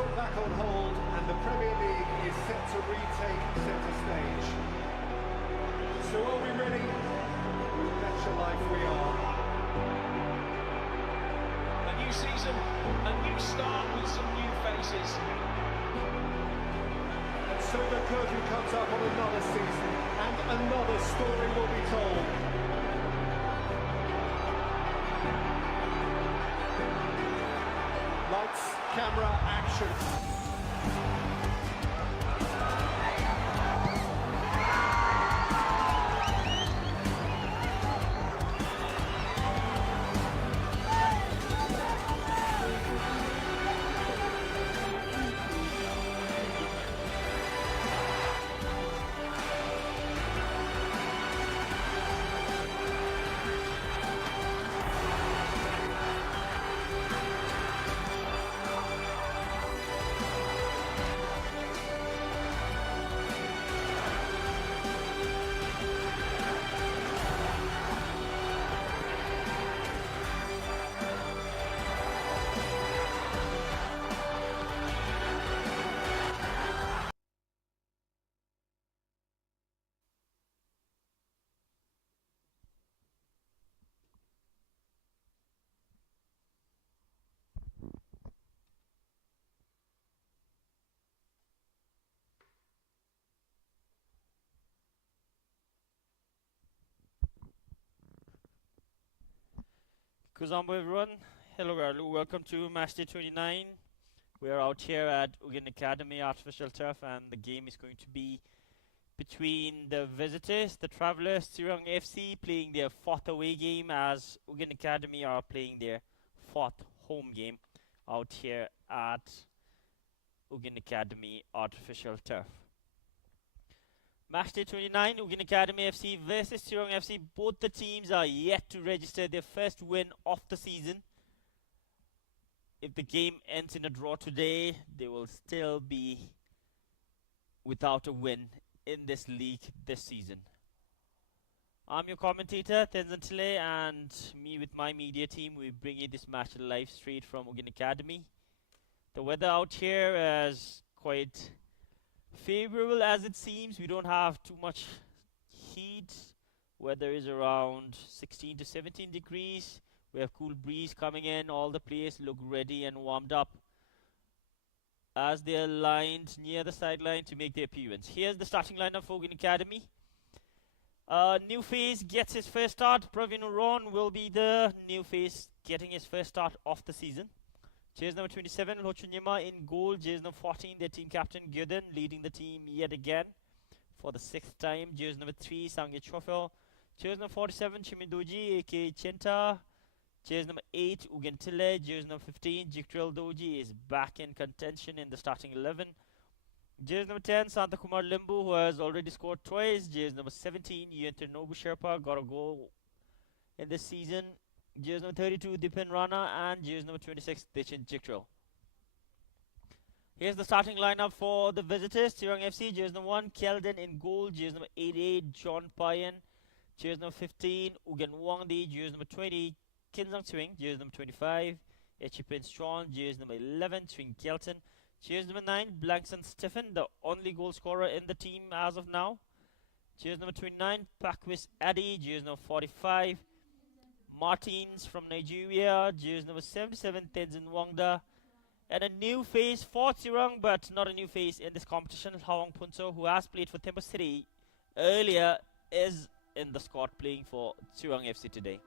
put back on hold and the Premier League is set to retake centre stage. So are we ready? Bet your life we are. A new season, a new start with some new faces. And so the curtain comes up on another season and another story will be told. Lights, camera, action. Kuzambo everyone, hello Garlu, welcome to Matchday 29. We are out here at Ugyen Academy Artificial Turf and the game is going to be between the visitors, the Travellers, Tsirang FC playing their 4th away game as Ugyen Academy are playing their 4th home game out here at Ugyen Academy Artificial Turf. Matchday 29, Ugyen Academy FC versus Tsirang FC. Both the teams are yet to register their first win of the season. If the game ends in a draw today, they will still be without a win in this league this season. I'm your commentator, Tenzin Tile, and me with my media team, we bring you this match live straight from Ugyen Academy. The weather out here is quite favorable as it seems. We don't have too much heat. Weather is around 16 to 17 degrees. We have cool breeze coming in. All the players look ready and warmed up as they are lined near the sideline to make their appearance. Here's the starting lineup for Ugyen Academy. New face gets his first start. Praveen Uron will be the new face getting his first start of the season. Jersey number 27, Lochunyema in goal. Jersey number 14, their team captain, Ugyen, leading the team yet again for the 6th time. Jersey number 3, Sangye Chofel. Jersey number 47, Chimidoji, aka Chenta. Jersey number 8, Ugyen Tile. Jersey number 15, Jikril Doji is back in contention in the starting 11. Jersey number 10, Santa Kumar Limbu, who has already scored twice. Jersey number 17, Yenter Nobu Sherpa, got a goal in this season. Jersey number 32, Dipen Rana, and jersey number 26, Dichin Jikril. Here's the starting lineup for the visitors. Tsirang FC, jersey number 1, Kelden in goal. Jersey number 88, John Payan. Jersey number 15, Ugyen Wangdi. Jersey number 20, Kinzang Swing. Jersey number 25, Echipin Strong. Jersey number 11, Swing Kelton. Jersey number 9, Blankson Stephen, the only goal scorer in the team as of now. Jersey number 29, Pakwis Adi. Jersey number 45, Martins from Nigeria. Jersey number 77, Tenzin Wangda. And a new face for Tsirang, but not a new face in this competition. Hawang Punso, who has played for Temple City earlier, is in the squad playing for Tsirang FC today.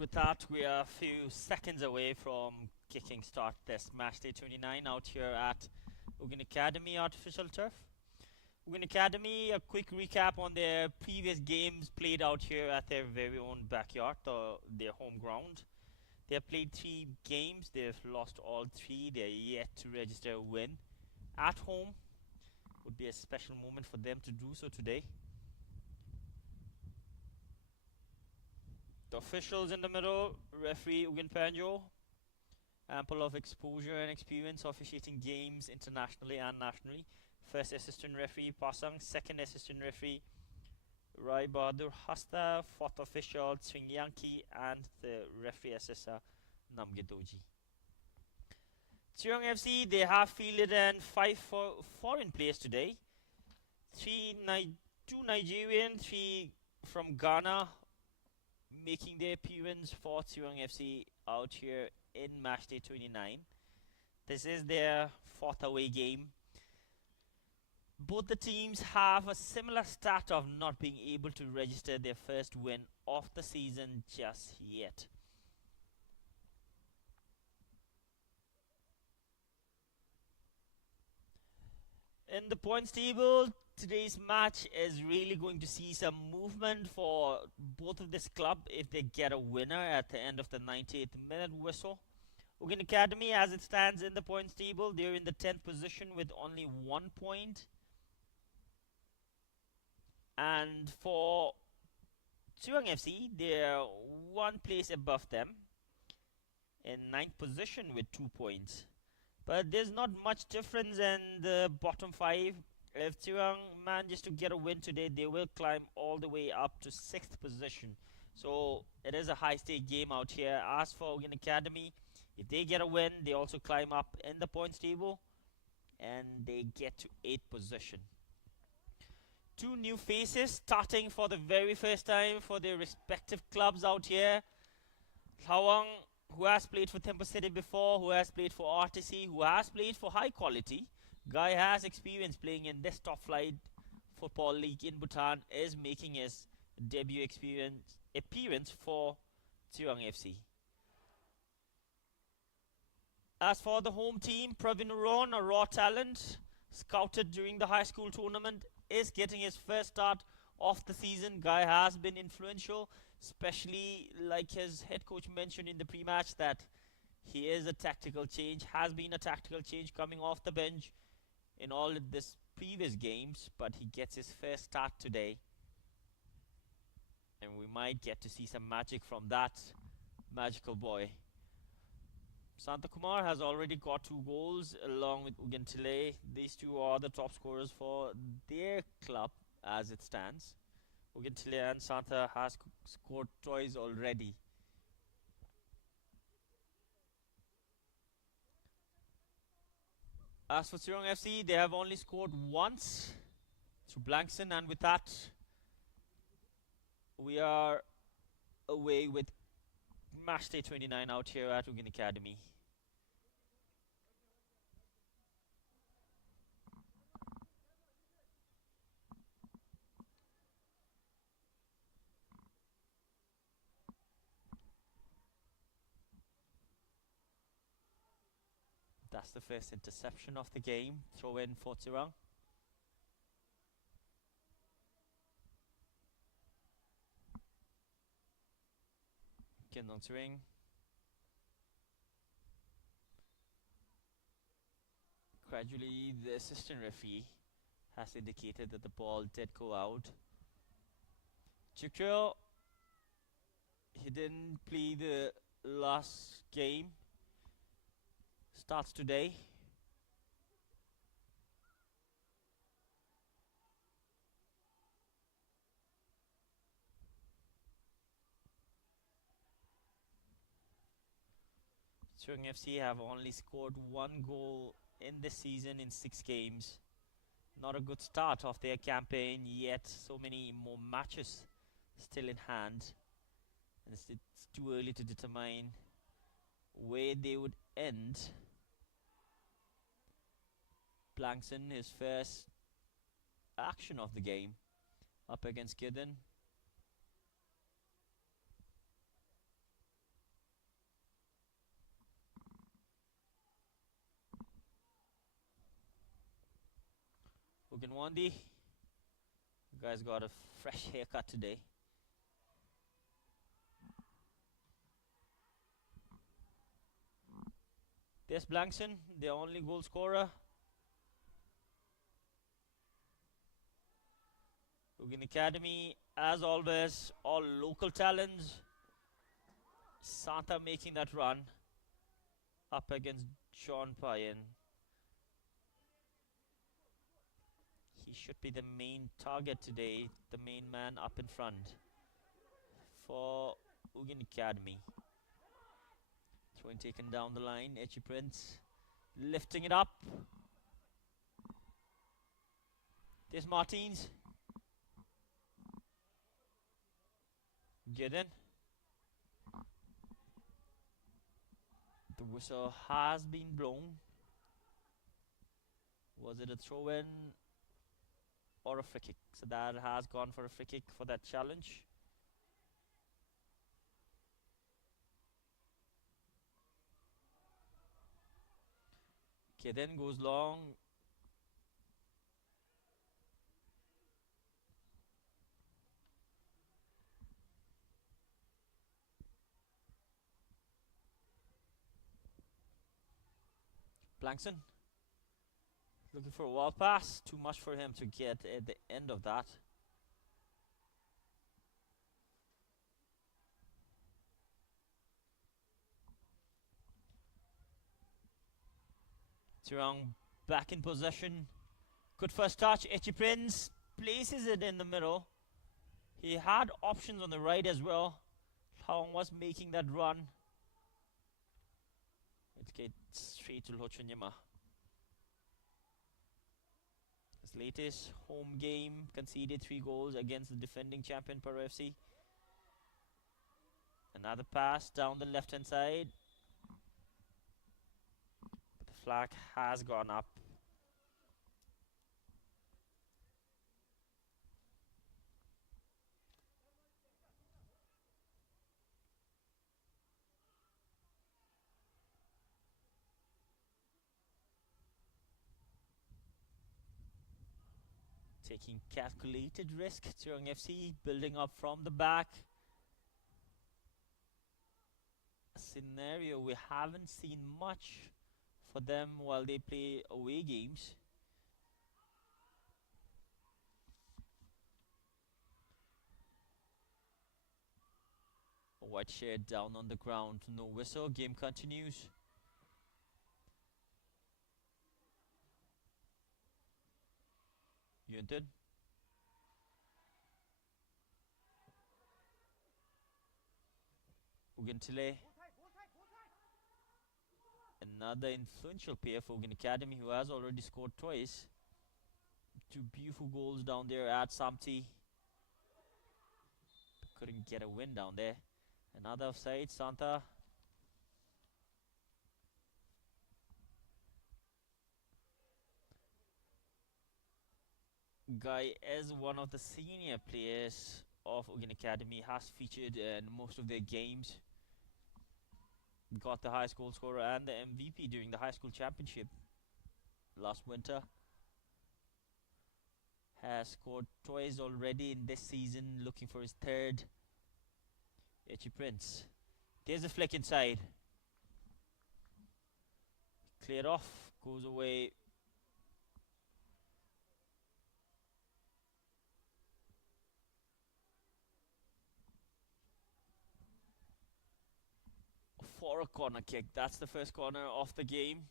with that, we are a few seconds away from kicking start this match day 29 out here at Ugyen Academy artificial turf. Ugyen Academy, a quick recap on their previous games played out here at their very own backyard, their home ground. They have played 3 games, they've lost all 3, they're yet to register a win. At home, would be a special moment for them to do so today. The officials in the middle, referee Ugyen Panjo, ample of exposure and experience officiating games internationally and nationally. First assistant referee Pasang, second assistant referee Rai Bahadur Hasta, fourth official Tsirang, and the referee assessor Namgedoji. Tsirang FC, they have fielded in 5 foreign players today. 2 Nigerian, 3 from Ghana, making their appearance for Tsirang FC out here in matchday 29. This is their 4th away game. Both the teams have a similar stat of not being able to register their first win of the season just yet. In the points table, today's match is really going to see some movement for both of this club if they get a winner at the end of the 98th minute whistle. Ugyen Academy, as it stands in the points table, they're in the 10th position with only 1 point. And for Tsirang FC, they're 1 place above them in 9th position with 2 points. But there's not much difference in the bottom 5. If Tsirang manages to get a win today, they will climb all the way up to 6th position. So it is a high-stake game out here. As for Ugyen Academy, if they get a win, they also climb up in the points table and they get to 8th position. 2 new faces starting for the very first time for their respective clubs out here. Thawang, who has played for Temple City before, who has played for RTC, who has played for High Quality. Guy has experience playing in this top flight football league in Bhutan, is making his debut appearance for Tsirang FC. As for the home team, Pravin Uron, a raw talent, scouted during the high school tournament, is getting his first start of the season. Guy has been influential, especially like his head coach mentioned in the pre-match that he is a tactical change, has been a tactical change coming off the bench in all of this previous games, but he gets his first start today. And we might get to see some magic from that magical boy. Santa Kumar has already got 2 goals along with Ugyen Tile. These 2 are the top scorers for their club as it stands. Ugyen Tile and Santa has scored twice already. As for Tsirang FC, they have only scored once through Blankson, and with that, we are away with matchday 29 out here at Ugyen Academy. That's the first interception of the game. Throw in for Tsirang. Kendong Tsirang. Gradually, the assistant referee has indicated that the ball did go out. Chukyo, he didn't play the last game. Starts today. Tsirang FC have only scored 1 goal in this season in 6 games. Not a good start of their campaign, yet so many more matches still in hand. And it's too early to determine where they would end. Blankson, his first action of the game, up against Gideon. Ugyen, you guys got a fresh haircut today. There's Blankson, the only goal scorer. Ugyen Academy, as always, all local talents. Santa making that run up against John Payan. He should be the main target today, the main man up in front for Ugyen Academy. Throwing taken down the line, Echi Prince lifting it up. There's Martins. Get in. The whistle has been blown. Was it a throw-in or a free kick? So that has gone for a free kick for that challenge. Okay, then goes long. Blankson looking for a wall pass. Too much for him to get at the end of that. Tsirang back in possession. Good first touch. Echi Prince places it in the middle. He had options on the right as well. Thawang was making that run. It gets straight to Lochunyama. His latest home game, conceded 3 goals against the defending champion Paro FC. Another pass down the left hand side. But the flag has gone up. Taking calculated risk, Tsirang FC building up from the back. A scenario we haven't seen much for them while they play away games. A white shirt down on the ground, no whistle, game continues. Ugyen. Ugyen. Another influential player for Ugyen Academy who has already scored twice. 2 beautiful goals down there at Samti. Couldn't get a win down there. Another offside, Santa. Guy is one of the senior players of Ugyen Academy, has featured in most of their games. Got the highest goal scorer and the MVP during the high school championship last winter. Has scored twice already in this season, looking for his third. Echi Prince. There's a flick inside. Cleared off, goes away. For a corner kick. That's the first corner of the game.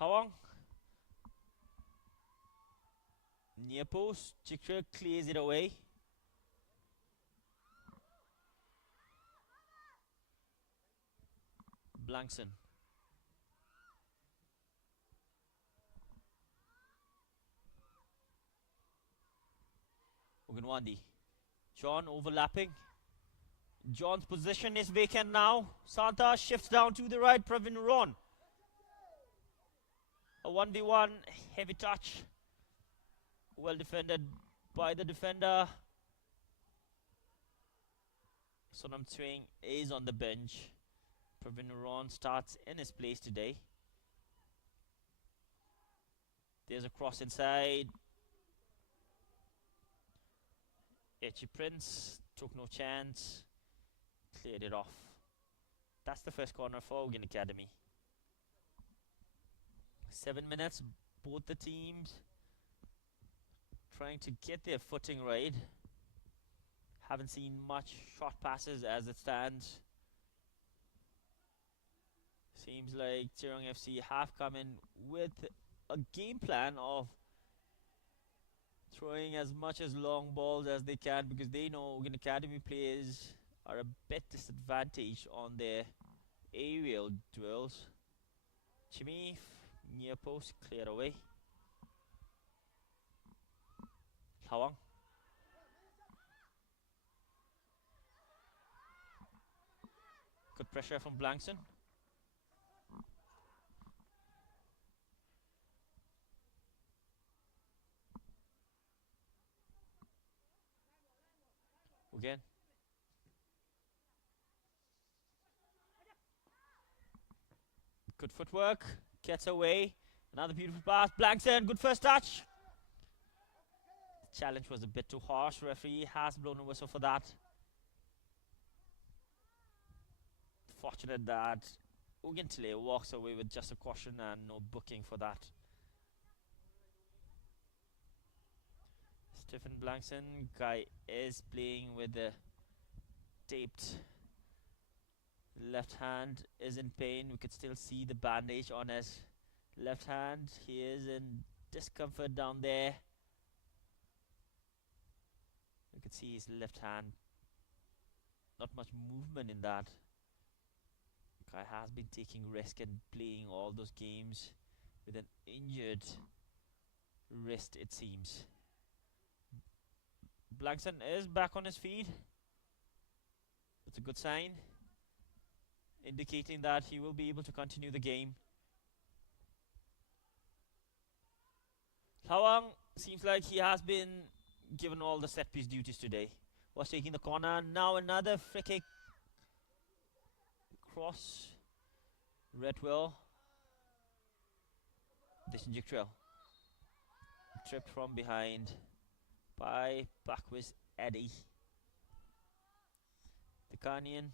Thawang. Near post. Chikra clears it away. Blankson. Ugyen. John overlapping. John's position is vacant now. Santa shifts down to the right. Pravin Ron. A 1v1 heavy touch. Well defended by the defender. Sonam Tsirang is on the bench. Pravin Ron starts in his place today. There's a cross inside. Echi Prince took no chance. Cleared it off. That's the first corner for Ugyen Academy. 7 minutes, both the teams trying to get their footing right. Haven't seen much short passes as it stands. Seems like Tsirang FC have come in with a game plan of throwing as much as long balls as they can, because they know Ugyen Academy players are a bit disadvantaged on their aerial duels. Chimif, near post, cleared away. Hawang. Good pressure from Blankson. Again. Good footwork. Gets away. Another beautiful pass. Blankson, good first touch. The challenge was a bit too harsh. Referee has blown a whistle for that. Fortunate that Ugyen walks away with just a caution and no booking for that. Stephen Blankson guy is playing with the taped left hand, is in pain. We could still see the bandage on his left hand. He is in discomfort down there. You could see his left hand, not much movement in that. Guy has been taking risk and playing all those games with an injured wrist, it seems. Blankson is back on his feet. That's a good sign, indicating that he will be able to continue the game. Hawang seems like he has been given all the set piece duties today. Was taking the corner. Now another free kick. Cross. Redwell. Disinject trail. Tripped from behind by Bakwas Eddie. The Ghanaian.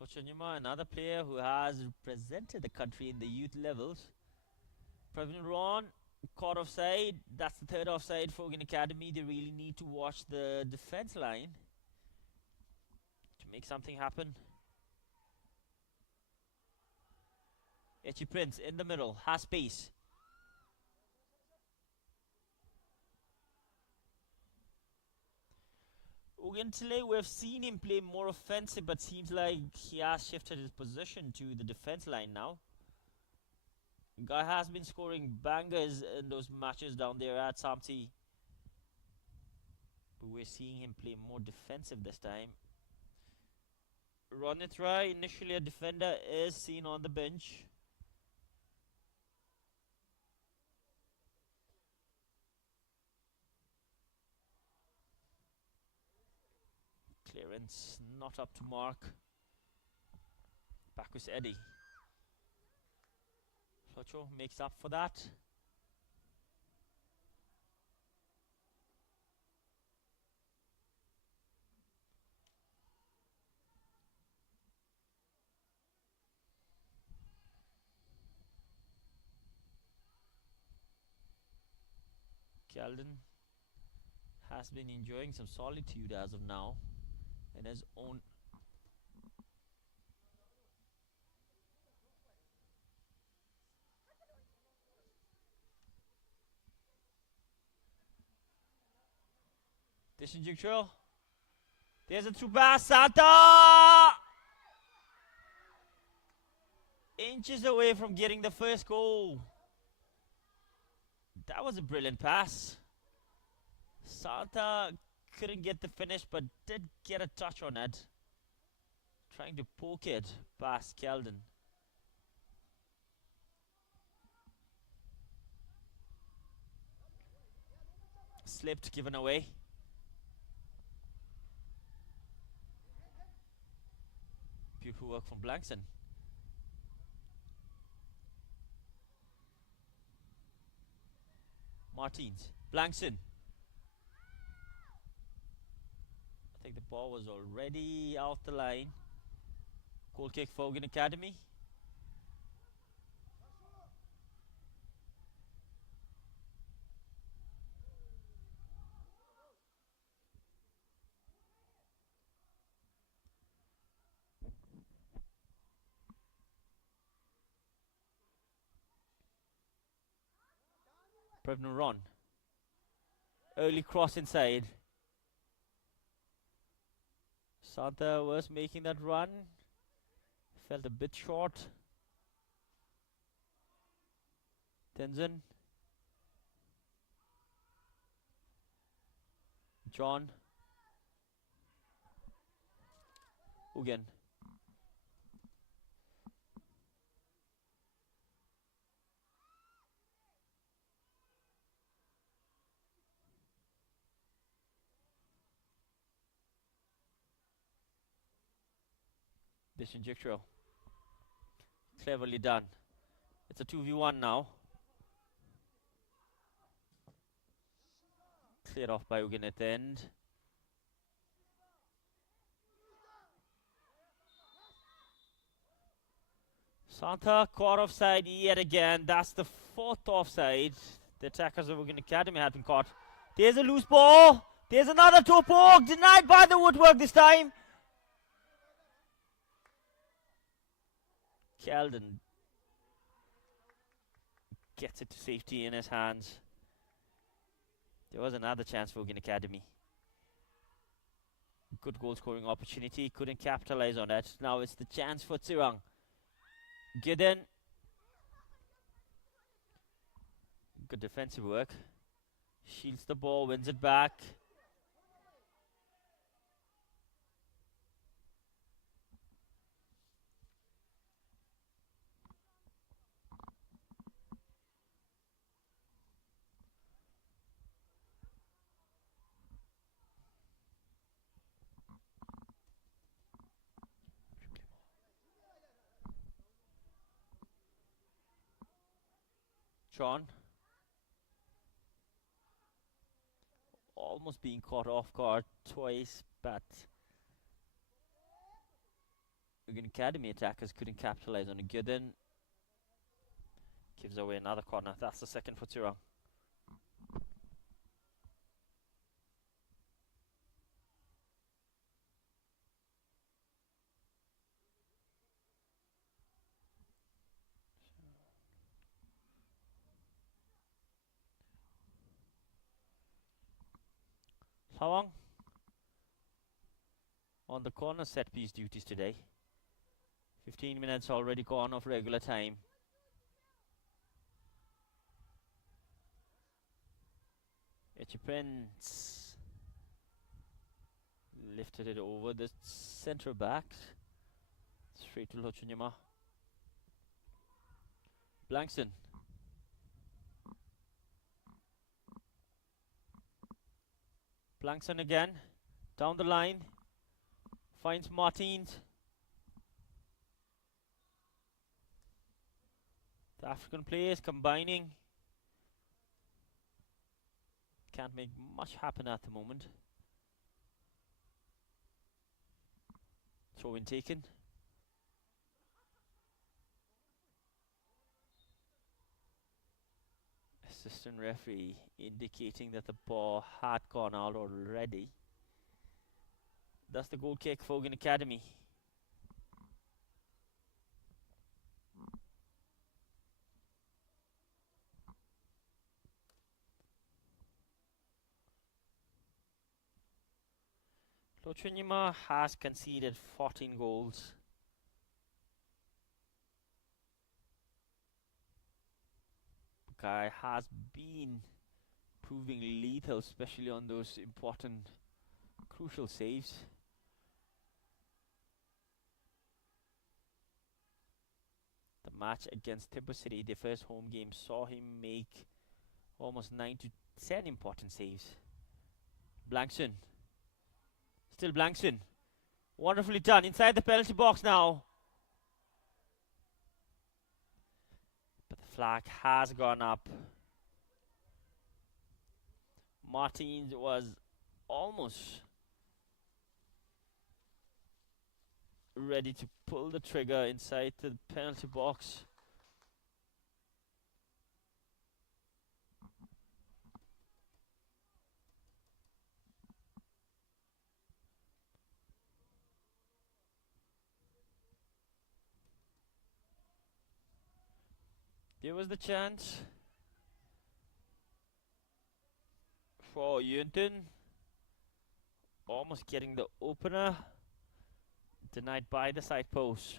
Flochanyama, another player who has represented the country in the youth levels. Pravin Ron caught offside. That's the third offside for Ugyen Academy. They really need to watch the defense line to make something happen. Echi Prince in the middle, has space. Ugyen, we've seen him play more offensive, but seems like he has shifted his position to the defense line now. Guy has been scoring bangers in those matches down there at Samti, but we're seeing him play more defensive this time. Ronitra, initially a defender, is seen on the bench. Clearance not up to mark. Bakwas Eddie. Flocho makes up for that. Calden has been enjoying some solitude as of now in his own. Disinject trail. There's a through pass. Santa! Inches away from getting the first goal. That was a brilliant pass. Santa couldn't get the finish, but did get a touch on it. Trying to poke it past Calden. slipped, given away. Beautiful work from Blankson. Martins. Blankson. I think the ball was already out the line. Goal kick for Ugyen Academy. Prevner run. Early cross inside. Santa was making that run. Felt a bit short. Tenzin. John. Ugyen. Disinjectro. Cleverly done. It's a 2v1 now. Cleared off by Ugyen at the end. Santa caught offside yet again. That's the 4th offside. The attackers of Ugyen Academy have been caught. There's a loose ball. There's another toe poke. Denied by the woodwork this time. Keldon gets it to safety in his hands. There was another chance for Ugyen Academy. Good goal scoring opportunity. Couldn't capitalize on that. Now it's the chance for Tsirang. Ugyen. Good defensive work. Shields the ball, wins it back. John. Almost being caught off guard twice, but Ugyen Academy attackers couldn't capitalize on it. Ugyen gives away another corner. That's the second for Tsirang. Hawang on the corner set piece duties today. 15 minutes already gone of regular time. Prince lifted it over the centre back. Straight to Lochunyama. Blankson. Blankson again. Down the line. Finds Martins. The African players combining. Can't make much happen at the moment. Throw in taken. Assistant referee indicating that the ball had gone out already. That's the goal kick for Ugyen Academy. Lochunyama has conceded 14 goals. Guy has been proving lethal, especially on those important, crucial saves. The match against Thimphu City, the first home game, saw him make almost 9 to 10 important saves. Blankson. Still Blankson. Wonderfully done. Inside the penalty box now. But the flag has gone up. Martins was almost ready to pull the trigger inside the penalty box. There was the chance for Ugyen, almost getting the opener, denied by the side post.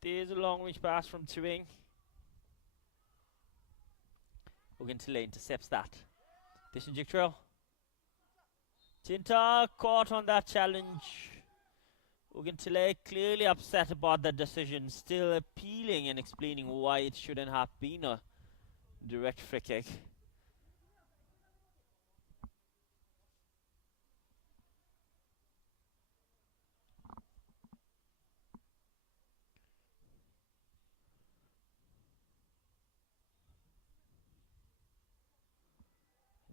There's a long range pass from Tsirang. Ugyen intercepts that. Disinjector. Chinta caught on that challenge. Ugyen clearly upset about that decision, still appealing and explaining why it shouldn't have been a direct free kick.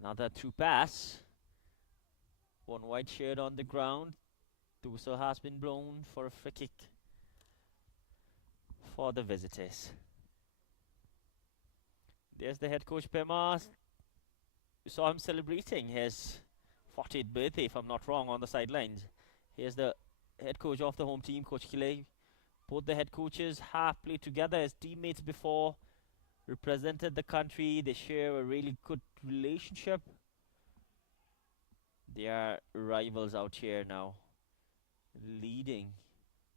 Another through pass. One white shirt on the ground. The whistle has been blown for a free kick for the visitors. There's the head coach Pema. We saw him celebrating his 40th birthday, if I'm not wrong, on the sidelines. Here's the head coach of the home team, Coach Kile. Both the head coaches have played together as teammates before, represented the country. They share a really good relationship. They are rivals out here now, leading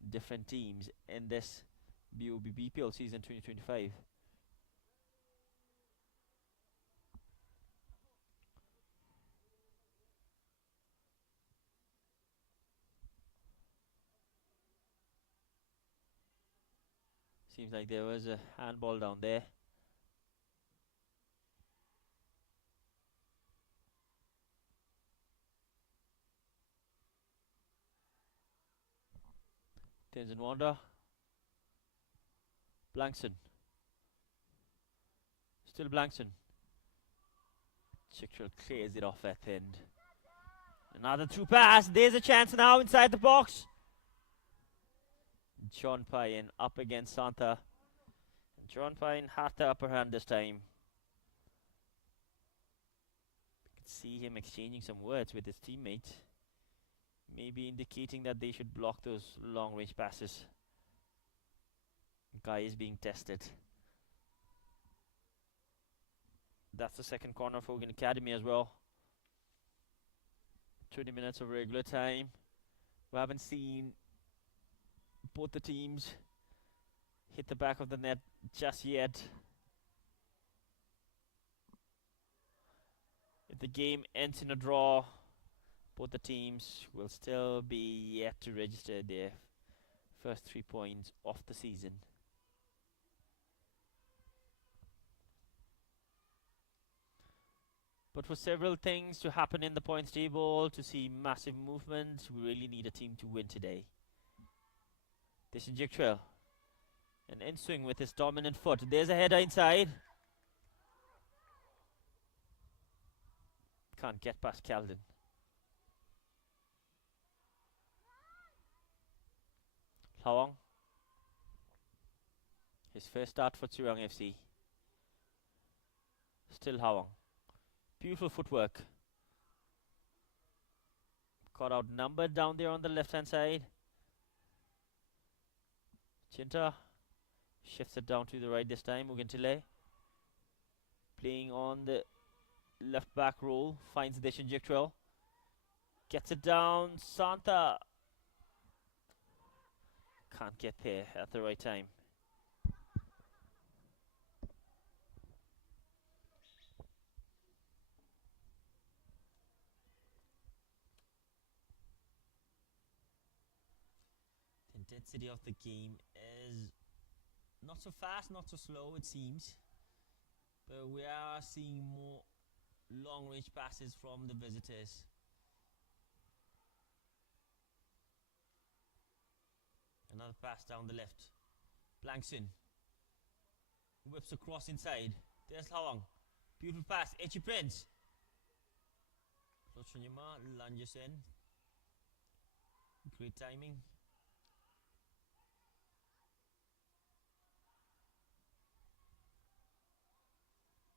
different teams in this BoB BPL season 2025. Seems like there was a handball down there. Tenzin Wanda. Blankson. Still Blankson. Chickrell clears it off at end. Another through pass. There's a chance now inside the box. John Pine up against Santa. John Pine had the upper hand this time. You could see him exchanging some words with his teammate, maybe indicating that they should block those long range passes. Guy is being tested. That's the second corner for Ugyen Academy as well. 20 minutes of regular time. We haven't seen both the teams hit the back of the net just yet. If the game ends in a draw, both the teams will still be yet to register their first 3 points of the season. But for several things to happen in the points table, to see massive movement, we really need a team to win today. This is Jickwell. An in swing with his dominant foot. There's a header inside. Can't get past Calden. Lawang. His first start for Tsirang FC. Still Lawang. Beautiful footwork. Caught out number down there on the left hand side. Chinta shifts it down to the right this time. Ugyen playing on the left back role. Finds Deshan Jickwell. Gets it down. Santa. Can't get there at the right time. The intensity of the game is not so fast, not so slow, it seems. But we are seeing more long-range passes from the visitors. Another pass down the left. Blankson. Whips across inside. There's Hawang. Beautiful pass. Echi Prince. Sochonyama lunges in. Great timing.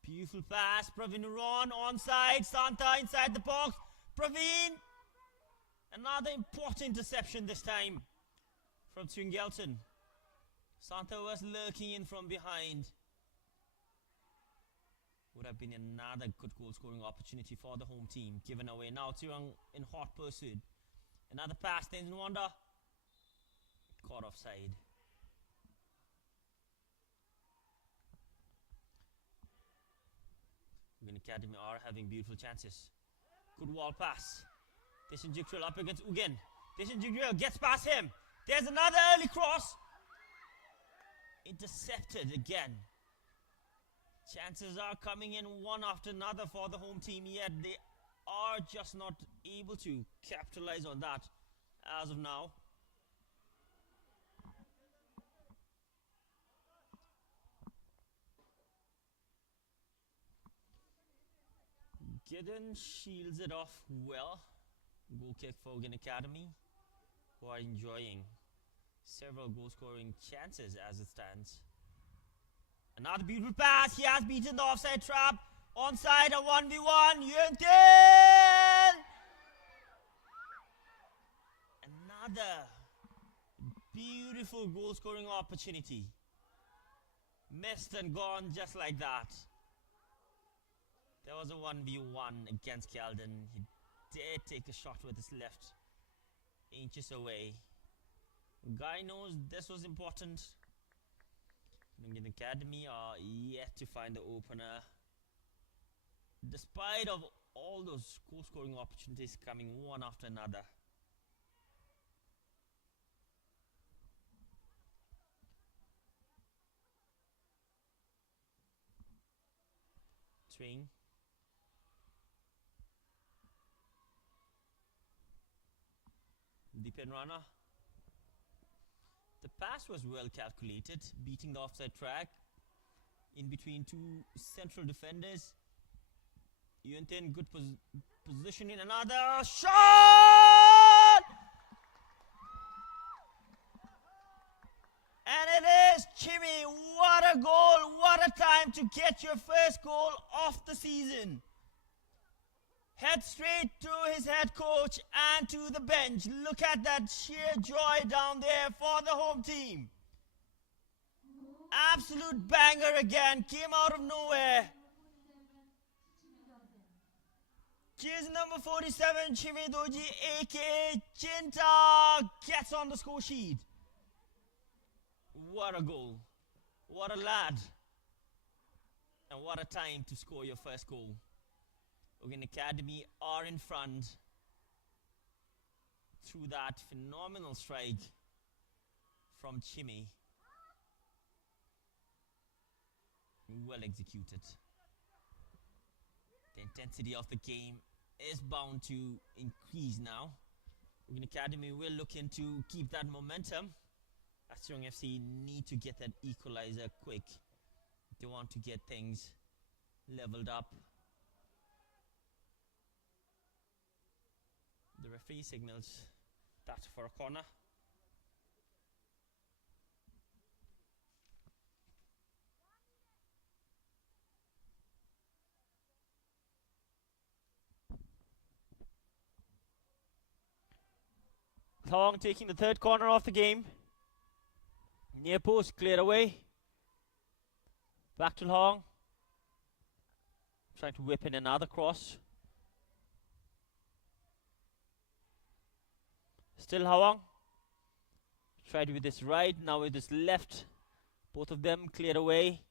Beautiful pass. Praveen Uran onside. Santa inside the box. Praveen. Another important interception this time from Tsirang. Santa was lurking in from behind. Would have been another good goal scoring opportunity for the home team. Given away now. Tsirang in hot pursuit. Another pass. Tenzin Wanda. Caught offside. Ugyen Academy are having beautiful chances. Good wall pass. Deshan Jigril up against Ugyen. Deshan Jigril gets past him. There's another early cross. Intercepted again. Chances are coming in one after another for the home team, yet they are just not able to capitalize on that as of now. Gideon shields it off well. Goal kick for Ugyen Academy, who are enjoying several goal scoring chances as it stands. Another beautiful pass. He has beaten the offside trap. Onside, a 1v1. Ugyen! Another beautiful goal scoring opportunity. Missed and gone just like that. There was a 1v1 against Kjalden. He did take a shot with his left, inches away. Guy knows this was important. Ugyen Academy are yet to find the opener. Despite of all those goal scoring opportunities coming one after another. Swing. Deepen Rana. The pass was well calculated, beating the offside track in between two central defenders. Ugyen good positioning. Another shot! And it is Chimmy. What a goal! What a time to get your first goal of the season. Head straight to his head coach and to the bench. Look at that sheer joy down there for the home team. Absolute banger again. Came out of nowhere. Jersey number 47, Chime Doji, aka Chinta, gets on the score sheet. What a goal. What a lad. And what a time to score your first goal. Ugyen Academy are in front through that phenomenal strike from Chime. Well executed. The intensity of the game is bound to increase now. Ugyen Academy will look to keep that momentum. As Tsirang FC need to get that equalizer quick. They want to get things leveled up. The referee signals that for a corner. Thong taking the third corner of the game. Near post cleared away. Back to Hong. Trying to whip in another cross. Still Hawang. Tried with his right, now with his left. Both of them cleared away.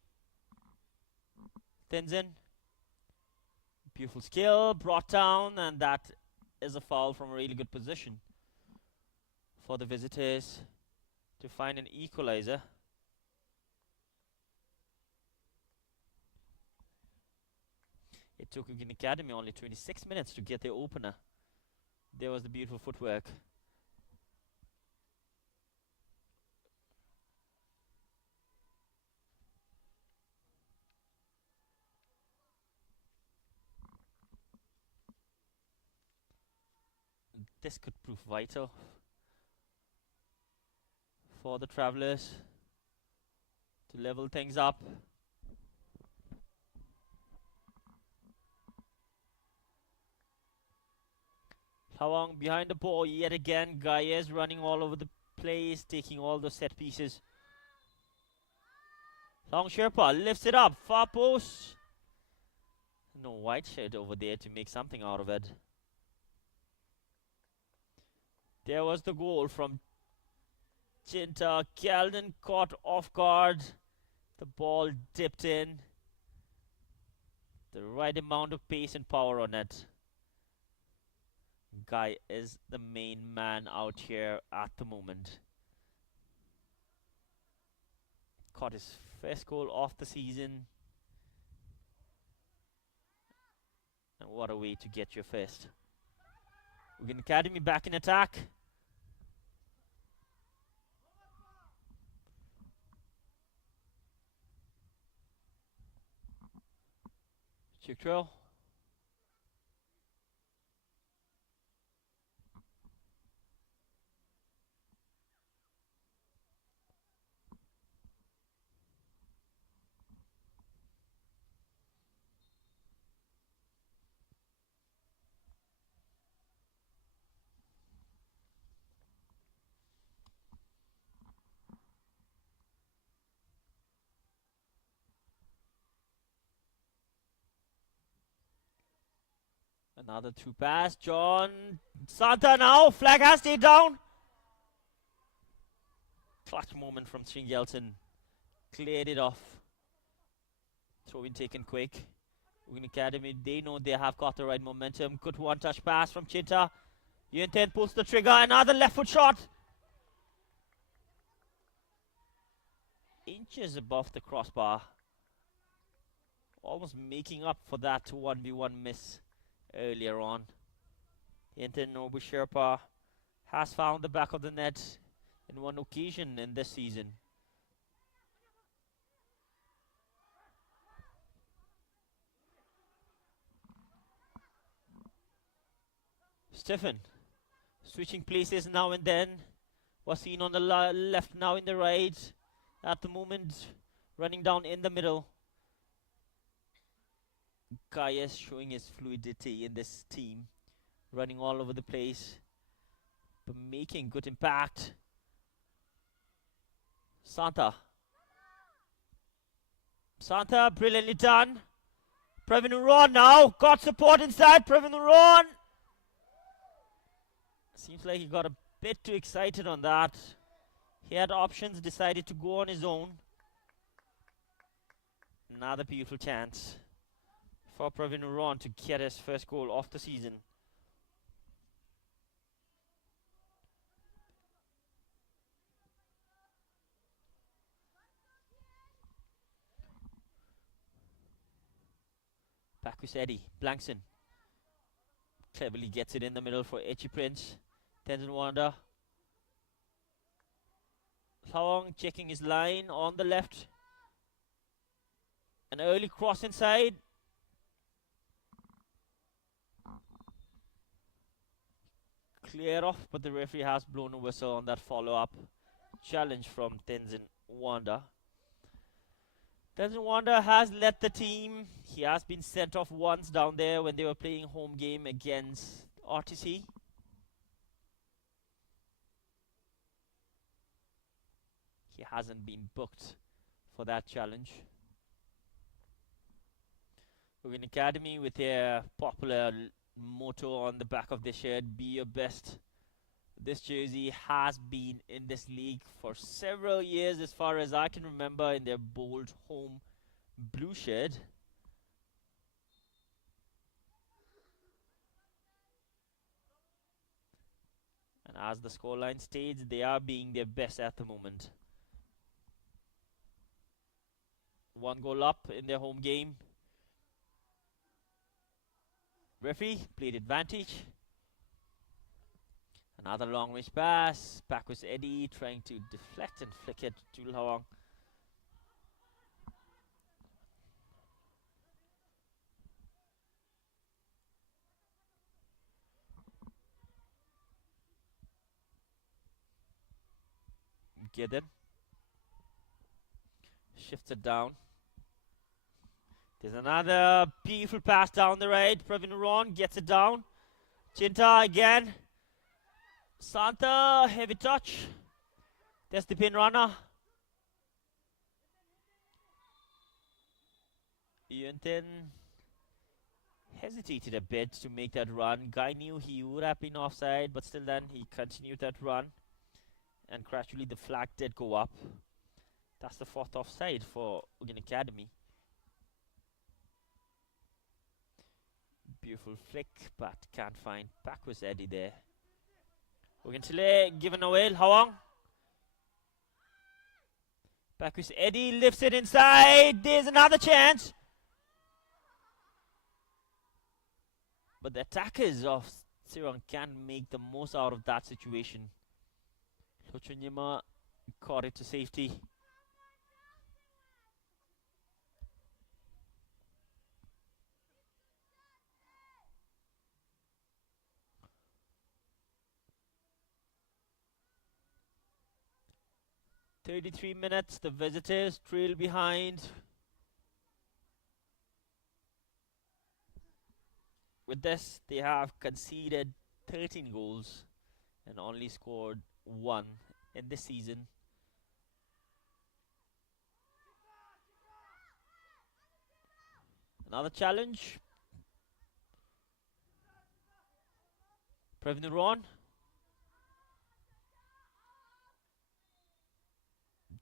Tenzin. Beautiful skill, brought down, and that is a foul from a really good position for the visitors to find an equalizer. It took Ugyen Academy only 26 minutes to get their opener. There was the beautiful footwork. This could prove vital for the Travelers to level things up. Hawang behind the ball yet again. Gaius running all over the place, taking all the set pieces. Long Sherpa lifts it up, far post. No white shirt over there to make something out of it. There was the goal from Chinta. Calden caught off guard. The ball dipped in. The right amount of pace and power on it. Guy is the main man out here at the moment. Caught his first goal of the season. And what a way to get your first. Ugyen Academy back in attack. Chiktrell. Another two pass. John Santa now. Flag has stayed down. Clutch moment from Shingelson. Cleared it off. Throw in taken quick. Ugyen Academy, they know they have got the right momentum. Good one touch pass from Chinta. Yuen pulls the trigger. Another left foot shot. Inches above the crossbar. Almost making up for that 1v1 miss earlier on. Nobu Sherpa has found the back of the net in one occasion in this season. Stephen switching places now and then. Was seen on the left, now in the right. At the moment, running down in the middle. Gaius showing his fluidity in this team, running all over the place, but making good impact. Santa, brilliantly done. Previn Uron now, got support inside. Previn Uron. Seems like he got a bit too excited on that. He had options, decided to go on his own. Another beautiful chance for Previn Uron to get his first goal of the season. Back with Eddie. Blankson cleverly gets it in the middle for Echi Prince. Tenzin Wanda. Hawang checking his line on the left. An early cross inside. Clear off, but the referee has blown a whistle on that follow-up challenge from Tenzin Wanda. Tenzin Wanda has led the team. He has been sent off once down there when they were playing home game against RTC. He hasn't been booked for that challenge. Ugyen Academy with their popular motto on the back of their shirt, be your best This jersey has been in this league for several years, as far as I can remember, in their bold home blue shed. And as the scoreline states, they are being their best at the moment. 1 goal up in their home game. Referee played advantage. Another long range pass. Back was Eddie trying to deflect and flick it to Lawang. Gideon shifts it down. There's another beautiful pass down the right. Pravin Ron gets it down. Chinta again. Santa, heavy touch. There's the pin runner. Ugyen hesitated a bit to make that run. Guy knew he would have been offside, but still then he continued that run. And gradually the flag did go up. That's the 4th offside for Ugyen Academy. Beautiful flick, but can't find backwards Eddie there. Ugyen given away, Hawang. Backwards Eddie lifts it inside. There's another chance. But the attackers of Tsirang can make the most out of that situation. Lochunyima caught it to safety. "33 minutes, the visitors trail behind. With this, they have conceded 13 goals and only scored 1 in this season. Another challenge. Pravin Ron.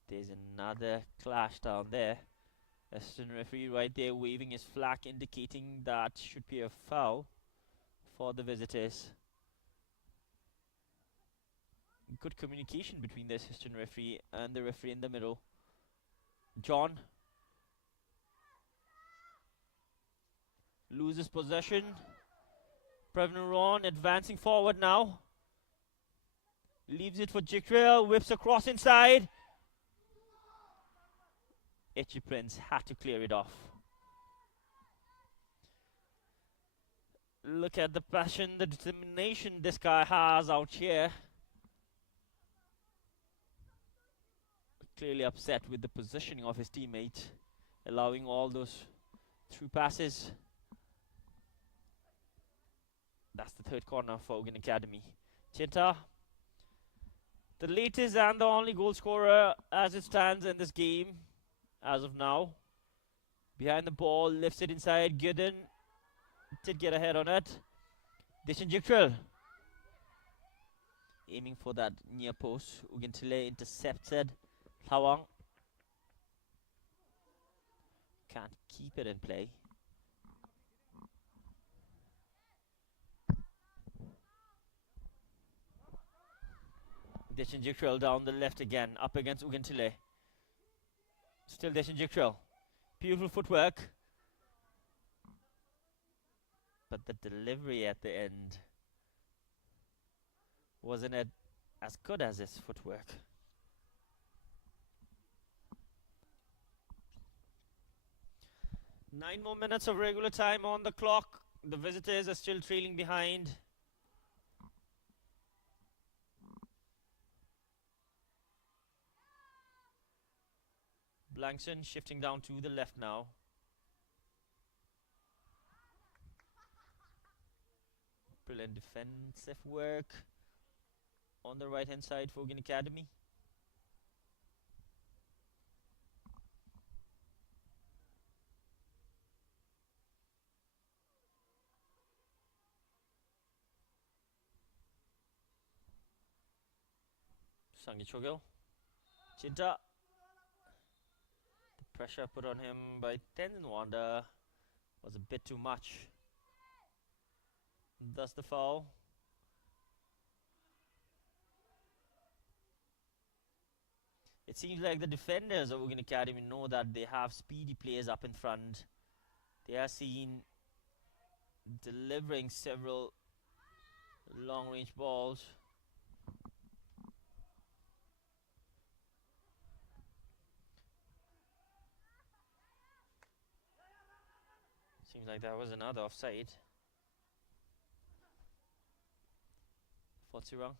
There's another clash down there. Assistant referee right there waving his flag, indicating that should be a foul for the visitors. Good communication between the assistant referee and the referee in the middle. John loses possession. Pravin Ron advancing forward now. Leaves it for Jikril, whips across inside. Etchi Prince had to clear it off. Look at the passion, the determination this guy has out here. Clearly upset with the positioning of his teammate, allowing all those through passes. That's the 3rd corner for Ugyen Academy. Chinta, the latest and the only goal scorer as it stands in this game as of now. Behind the ball, lifts it inside. Gideon did get ahead on it. Dishan Jikril aiming for that near post. Ugyen intercepted. Lawang can't keep it in play. Dishan Jikril down the left again, up against Ugyen. Still Dishan Jikril. Beautiful footwork. But the delivery at the end wasn't as good as his footwork. Nine more minutes of regular time on the clock. The visitors are still trailing behind. Blankson shifting down to the left now. Brilliant defensive work on the right hand side for Ugyen Academy. Sangichogil. Chinta. The pressure put on him by Tenzin Wanda was a bit too much. Thus the foul. It seems like the defenders of Ugyen Academy know that they have speedy players up in front. They are seen delivering several long-range balls. Seems like that was another offside for Tsirang.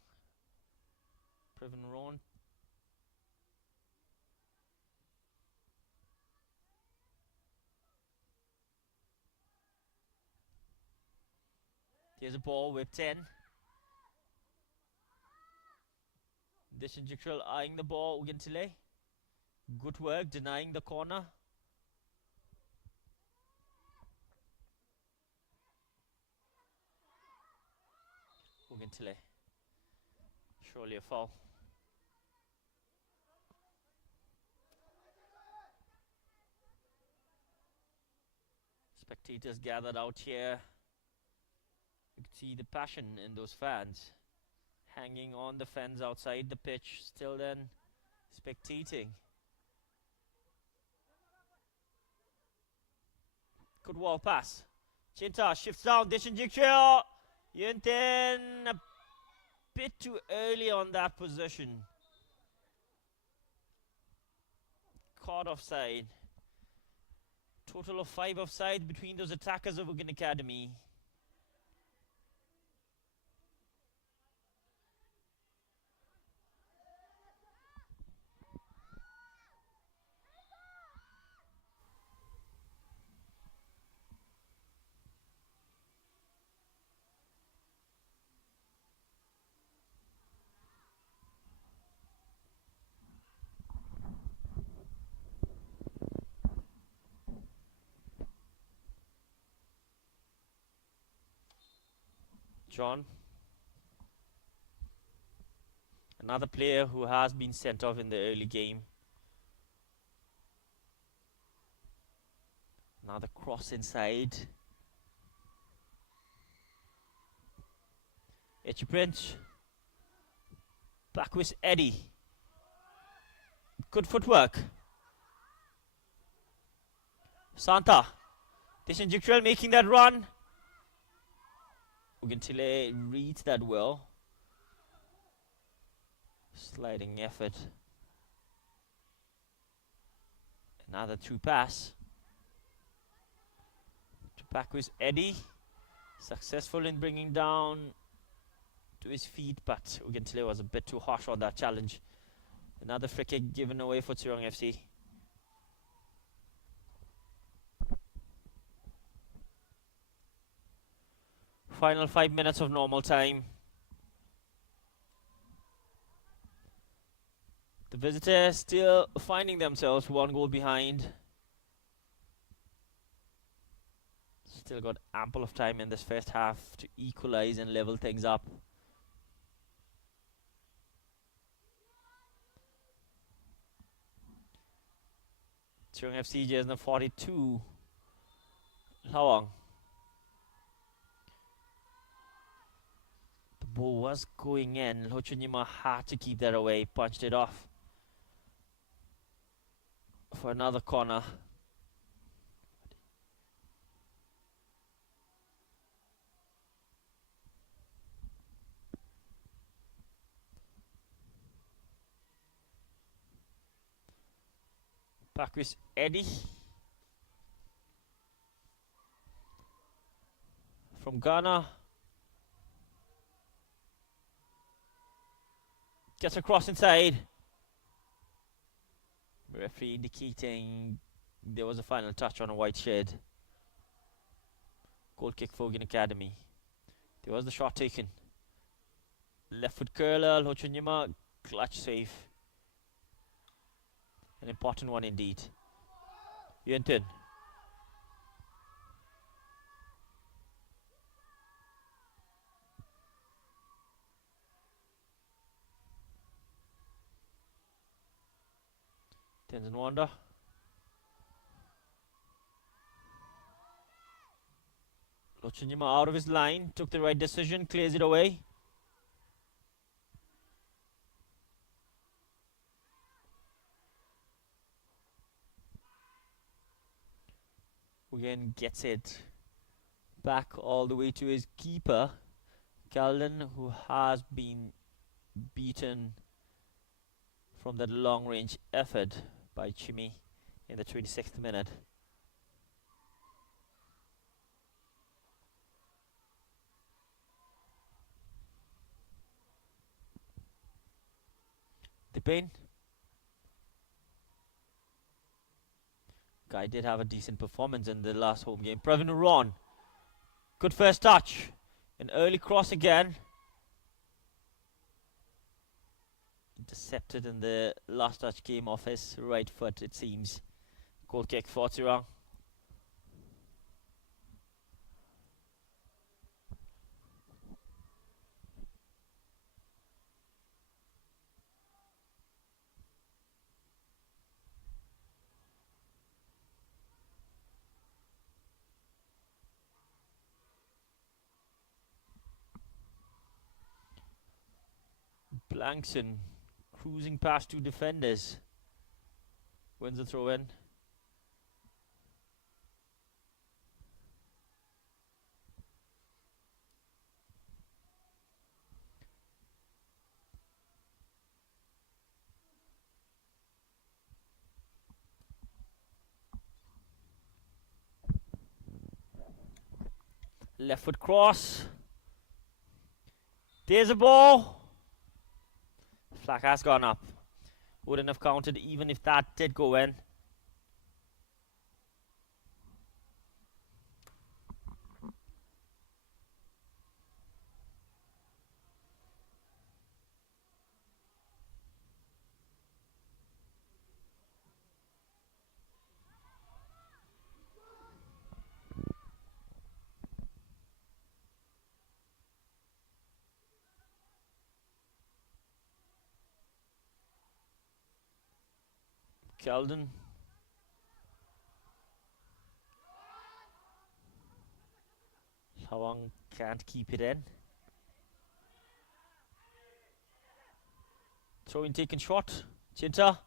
Previn Roan. Here's a ball with 10. Dishinjikral eyeing the ball. Ugintile. Good work denying the corner. Ugintile. Surely a foul. Spectators gathered out here. You can see the passion in those fans hanging on the fence outside the pitch, still then spectating. Good wall pass. Chinta shifts down. Dishinjikral. Yunten a bit too early on that position. Caught offside. Total of 5 offsides between those attackers of Ugyen Academy. John, another player who has been sent off in the early game. Another cross inside. Etchi Prince. Back with Eddie. Good footwork. Santa. Dishinjikral making that run. Ugintile reads that well. Sliding effort. Another through pass. To back with Eddie. Successful in bringing down to his feet, but Ugintile was a bit too harsh on that challenge. Another free kick given away for Tsirang FC. Final 5 minutes of normal time. The visitors still finding themselves 1 goal behind. Still got ample of time in this first half to equalize and level things up. Tsirang FC just now 42. Lawang. Ball was going in. Lochunima had to keep that away. Punched it off for another corner. Back with Eddie from Ghana. Gets across inside. Referee indicating there was a final touch on a white shed. Goal kick for Ugyen Academy. There was the shot taken. Left foot curler, Lochunima, clutch save. An important one indeed. Yunten. Tenzin Wanda. Lochanyima out of his line, took the right decision, clears it away. Ugyen gets it back all the way to his keeper, Calden, who has been beaten from that long range effort by Chimi in the 26th minute. Depayne. Guy did have a decent performance in the last home game. Pravin Ron. Good first touch. An early cross again. Intercepted in the last touch, came off his right foot, it seems. Goal kick for Tsirang. Blankson cruising past two defenders. Wins the throw in. Left foot cross. There's a ball. Flag has gone up. Wouldn't have counted even if that did go in. Calden. Sawang can't keep it in. Throw in taken shot. Chinta.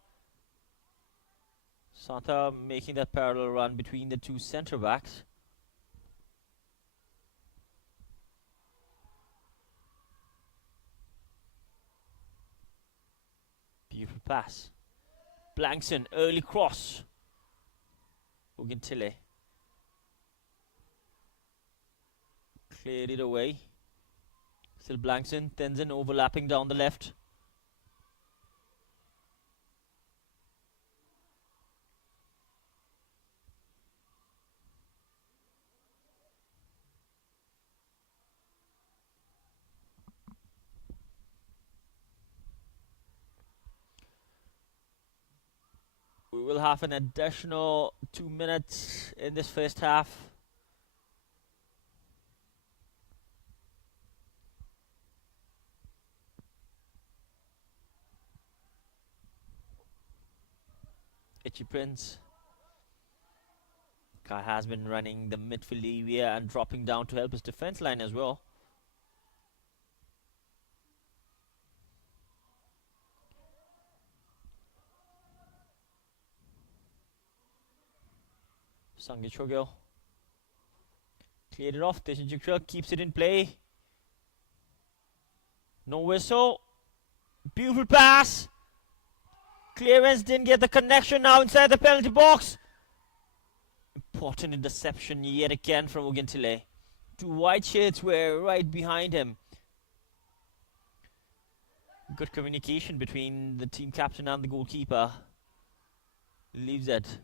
Santa making that parallel run between the two centre backs. Beautiful pass. Blankson, early cross. Ugintile. Cleared it away. Still Blankson. Tenzin overlapping down the left. We will have an additional 2 minutes in this first half. Itchy Prince. Guy has been running the midfield area and dropping down to help his defense line as well. Sangi Chogyo cleared it off. Tishan keeps it in play. No whistle. Beautiful pass. Clearance didn't get the connection now inside the penalty box. Important interception yet again from Ugintile. Two white shirts were right behind him. Good communication between the team captain and the goalkeeper. Leaves it.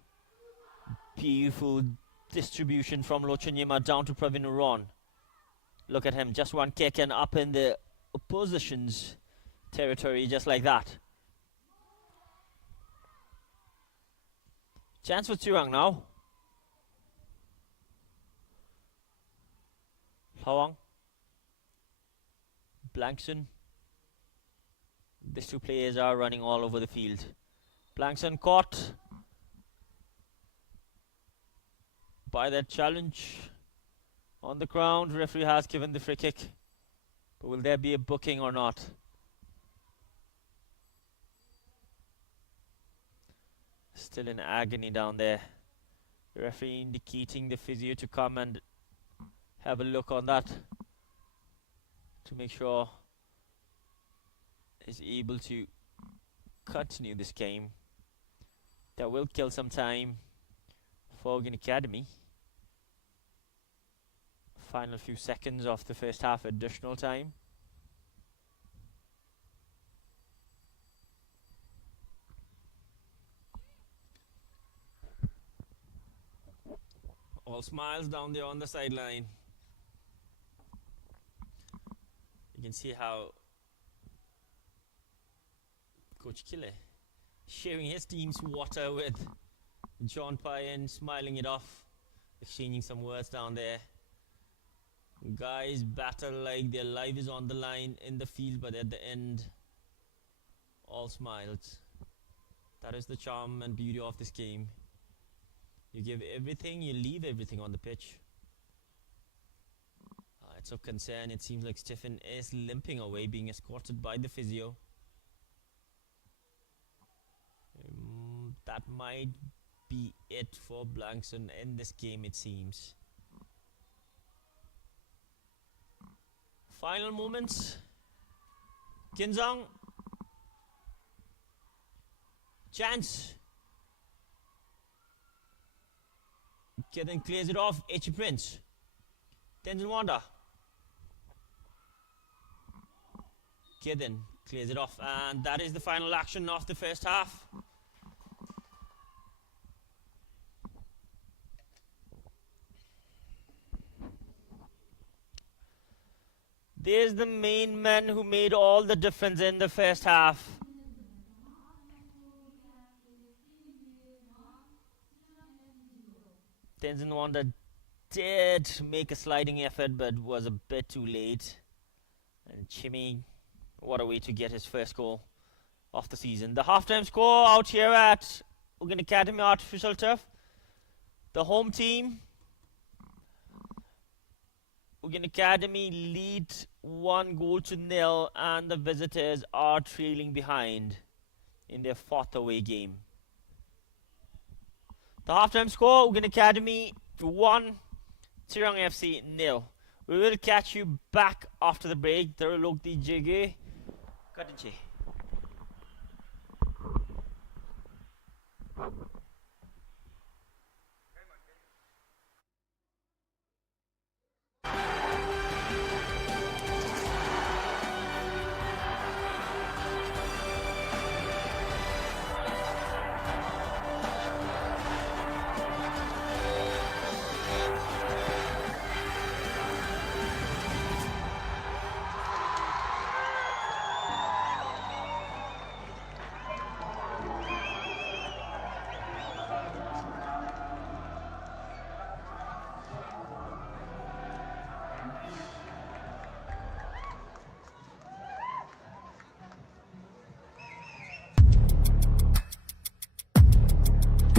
Beautiful distribution from Lochanyima down to Pravin Uron. Look at him, just one kick and up in the opposition's territory just like that. Chance for Tsirang now. Hawang. Blankson. These two players are running all over the field. Blankson caught by that challenge on the ground. Referee has given the free kick, but will there be a booking or not? Still in agony down there. The referee indicating the physio to come and have a look on that to make sure he's able to continue this game. That will kill some time for Ugyen Academy. Final few seconds of the first half additional time. All smiles down there on the sideline. You can see how Coach Kille sharing his team's water with John Pyen, smiling it off, exchanging some words down there. Guys battle like their life is on the line in the field, but at the end, all smiles. That is the charm and beauty of this game. You give everything, you leave everything on the pitch. It's of concern. It seems like Stephen is limping away, being escorted by the physio. That might be it for Blankson in this game, it seems. Final moments. Kinzong. Chance. Then clears it off. H. Prince. Tenzin Wanda. Then clears it off, and that is the final action of the first half. There's the main men who made all the difference in the first half. Tenzin Wanda did make a sliding effort, but was a bit too late. And Chimmy, what a way to get his first goal of the season. The halftime score out here at Ugyen Academy Artificial Turf. The home team, Ugyen Academy, lead 1-0, and the visitors are trailing behind in their 4th away game. The halftime score, Ugyen Academy 1, Tsirang FC 0. We will catch you back after the break. There will be Jiggy. Kadinche.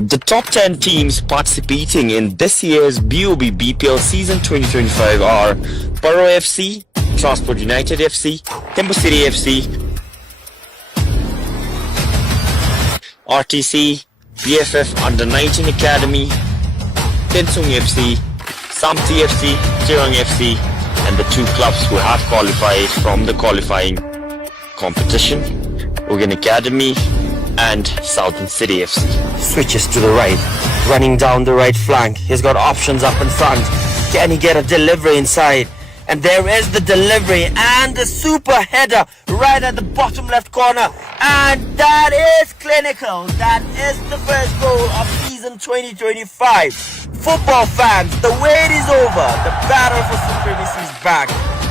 The top 10 teams participating in this year's BoB BPL Season 2025 are Borough FC, Transport United FC, Tembu City FC, RTC, BFF Under-19 Academy, Tensung FC, Samti FC, Tsirang FC, and the 2 clubs who have qualified from the qualifying competition, Ugyen Academy and Southern City FC. Switches to the right, running down the right flank. He's got options up in front. Can he get a delivery inside? And there is the delivery and the super header right at the bottom left corner. And that is clinical. That is the first goal of season 2025. Football fans, the wait is over. The battle for supremacy is back.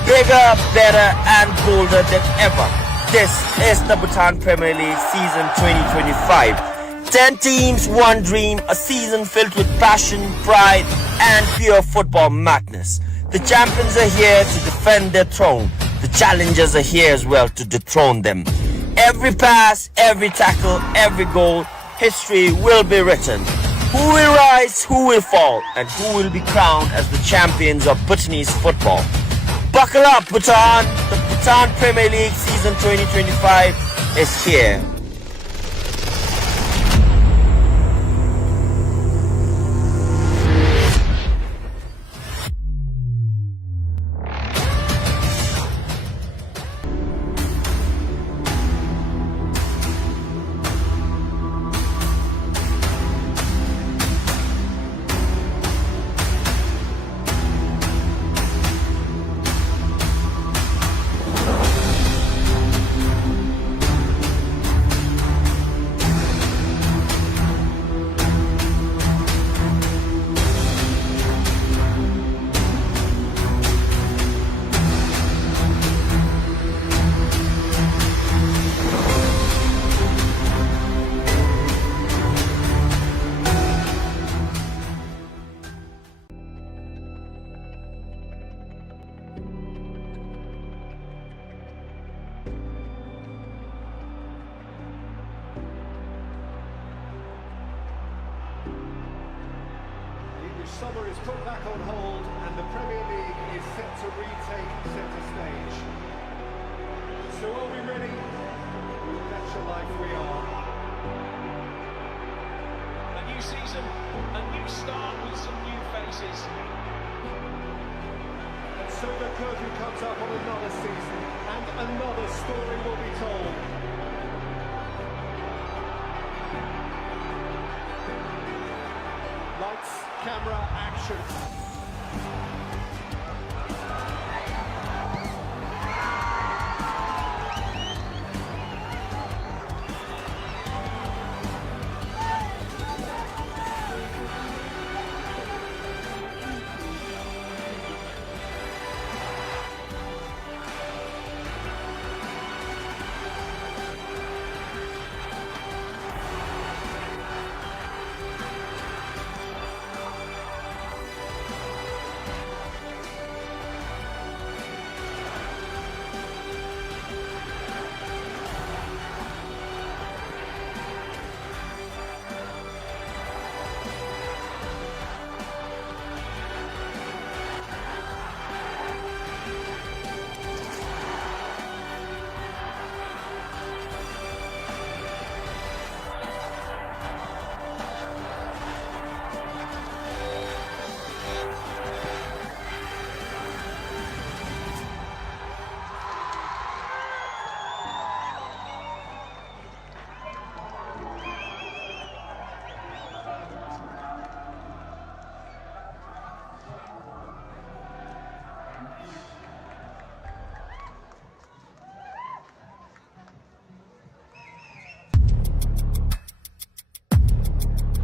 Bigger, better, and bolder than ever. This is the Bhutan Premier League season 2025. 10 teams, 1 dream, a season filled with passion, pride, and pure football madness. The champions are here to defend their throne. The challengers are here as well to dethrone them. Every pass, every tackle, every goal history will be written. Who will rise, who will fall, and who will be crowned as the champions of Bhutanese football? Buckle up, Bhutan! The Bhutan Premier League season 2025 is here. Summer is put back on hold and the Premier League is set to retake centre stage. So are we ready? That's your life we are. A new season, a new start with some new faces. And so the curtain comes up on another season and another story will be told. Lights, camera, action.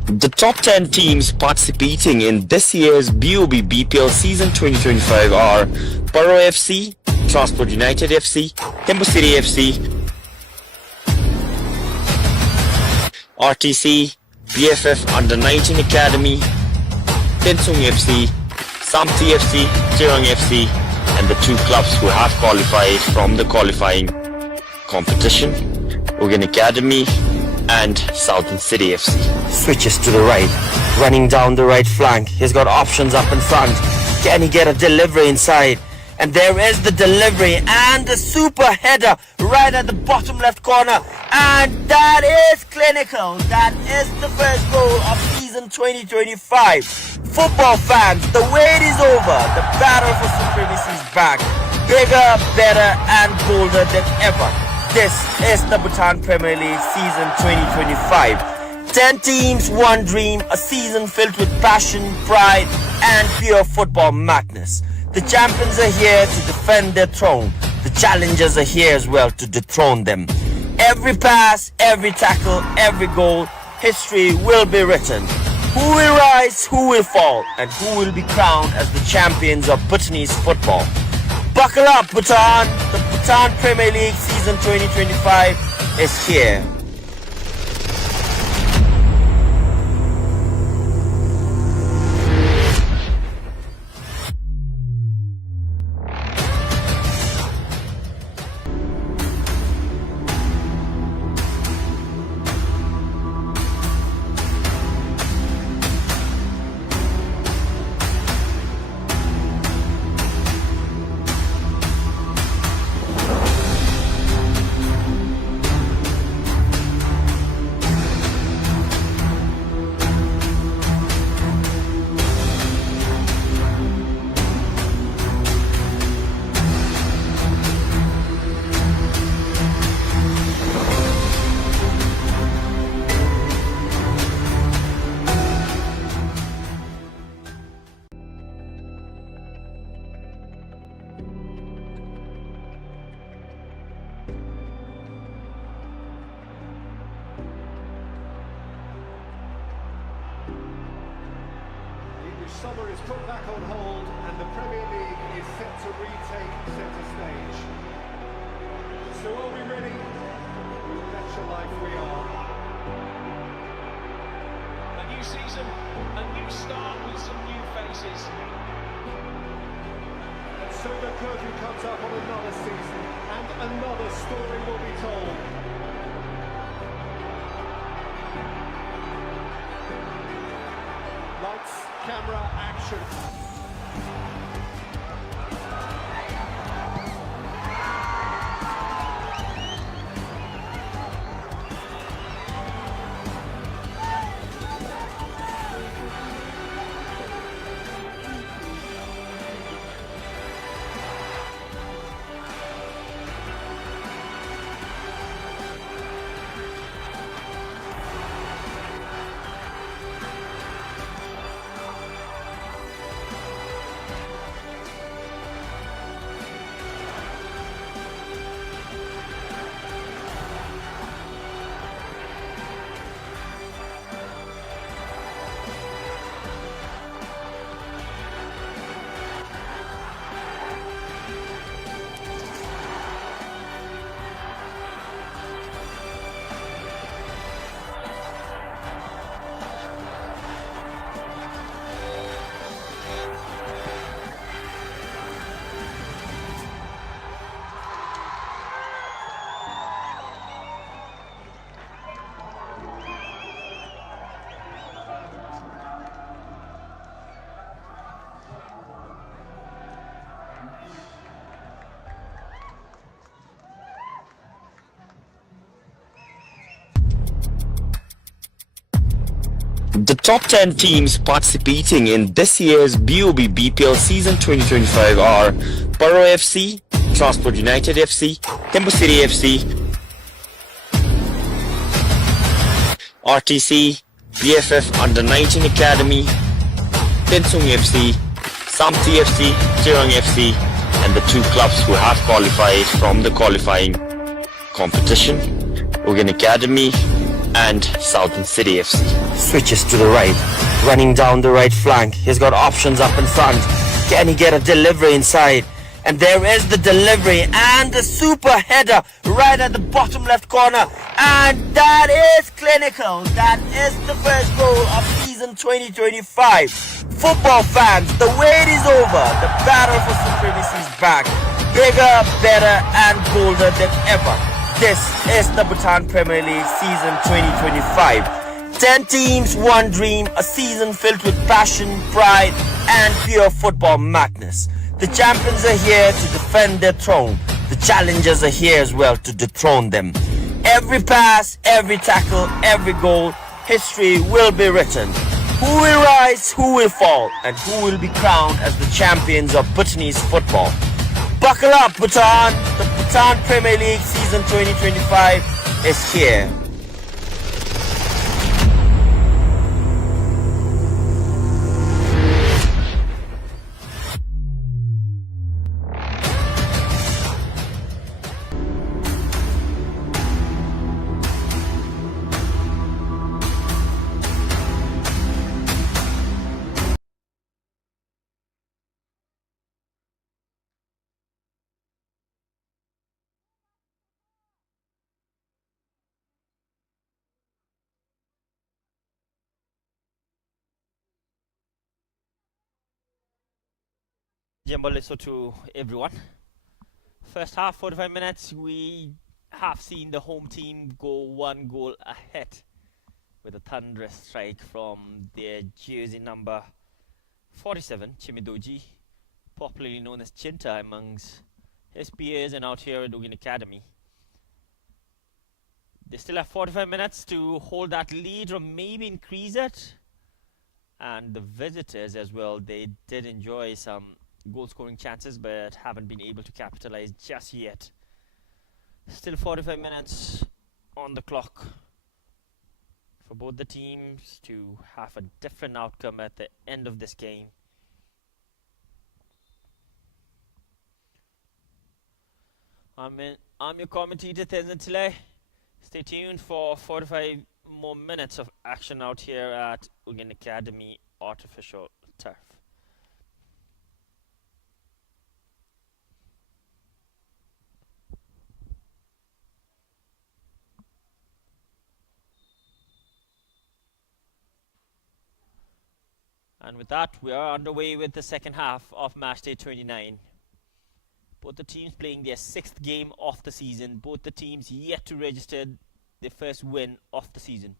The top 10 teams participating in this year's BoB BPL season 2025 are Borough FC, Transport United FC, Himbo City FC, RTC, BFF Under 19 Academy, Tsirang FC, Samti FC, Tsirang FC, and the two clubs who have qualified from the qualifying competition, Ugyen Academy and Southern City FC. Switches to the right, running down the right flank. He's got options up in front. Can he get a delivery inside? And there is the delivery and the super header right at the bottom left corner. And that is clinical. That is the first goal of season 2025. Football fans, the wait is over. The battle for supremacy is back. Bigger, better and bolder than ever. This is the Bhutan Premier League season 2025. 10 teams, one dream, a season filled with passion, pride and pure football madness. The champions are here to defend their throne. The challengers are here as well to dethrone them. Every pass, every tackle, every goal, history will be written. Who will rise, who will fall, and who will be crowned as the champions of Bhutanese football? Buckle up, Bhutan! The Bhutan Premier League season 2025 is here. summer is put back on hold and the Premier League is set to retake centre stage. So are we ready? Bet your life we are. A new season, a new start with some new faces. And so the curtain comes up on another season and another story will be told. Lights, camera, action. The top 10 teams participating in this year's BoB BPL Season 2025 are Paro FC, Transport United FC, Tembu City FC, RTC, BFF Under-19 Academy, Tsirang FC, Samti FC, Tsirang FC, and the two clubs who have qualified from the qualifying competition, Ugyen Academy and Southern City FC. Switches to the right, running down the right flank. He's got options up in front. Can he get a delivery inside? And there is the delivery and the super header right at the bottom left corner. And that is clinical. That is the first goal of season 2025. Football fans, the wait is over. The battle for supremacy is back. Bigger, better and bolder than ever. This is the Bhutan Premier League season 2025. 10 teams, one dream, a season filled with passion, pride and pure football madness. The champions are here to defend their throne. The challengers are here as well to dethrone them. Every pass, every tackle, every goal, history will be written. Who will rise, who will fall, and who will be crowned as the champions of Bhutanese football. Buckle up, Bhutan! The Bhutan Premier League season 2025 is here. Jambaliso to everyone. First half, 45 minutes, we have seen the home team go 1 goal ahead with a thunderous strike from their jersey number 47, Chimidoji, popularly known as Chinta amongst his peers and out here at Ugyen Academy. They still have 45 minutes to hold that lead or maybe increase it. And the visitors as well, they did enjoy some goal scoring chances but haven't been able to capitalize just yet. Still 45 minutes on the clock for both the teams to have a different outcome at the end of this game. I'm your commentator Tenzin Tile. Stay tuned for 45 more minutes of action out here at Ugyen Academy Artificial Turf. And with that, we are underway with the second half of matchday 29. Both the teams playing their 6th game of the season. Both the teams yet to register their first win of the season.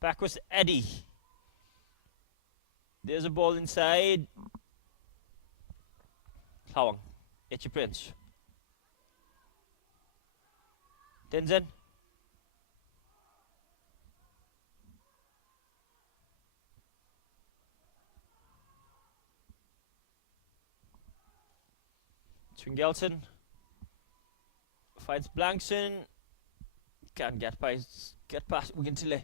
Back was Eddie. There's a ball inside. Hawang. It's your Prince. Tenzin. Tringelson finds Blankson. Can't get past Ugyen.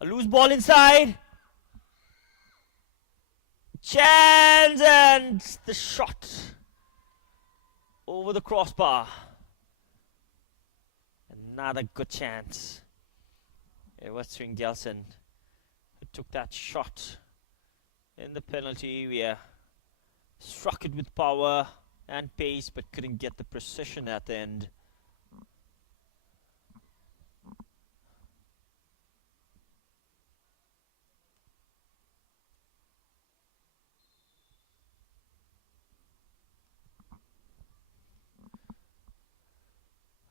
A loose ball inside. Chance, and the shot over the crossbar. Another good chance. It was Tringelson who took that shot. In the penalty area, struck it with power and pace, but couldn't get the precision at the end.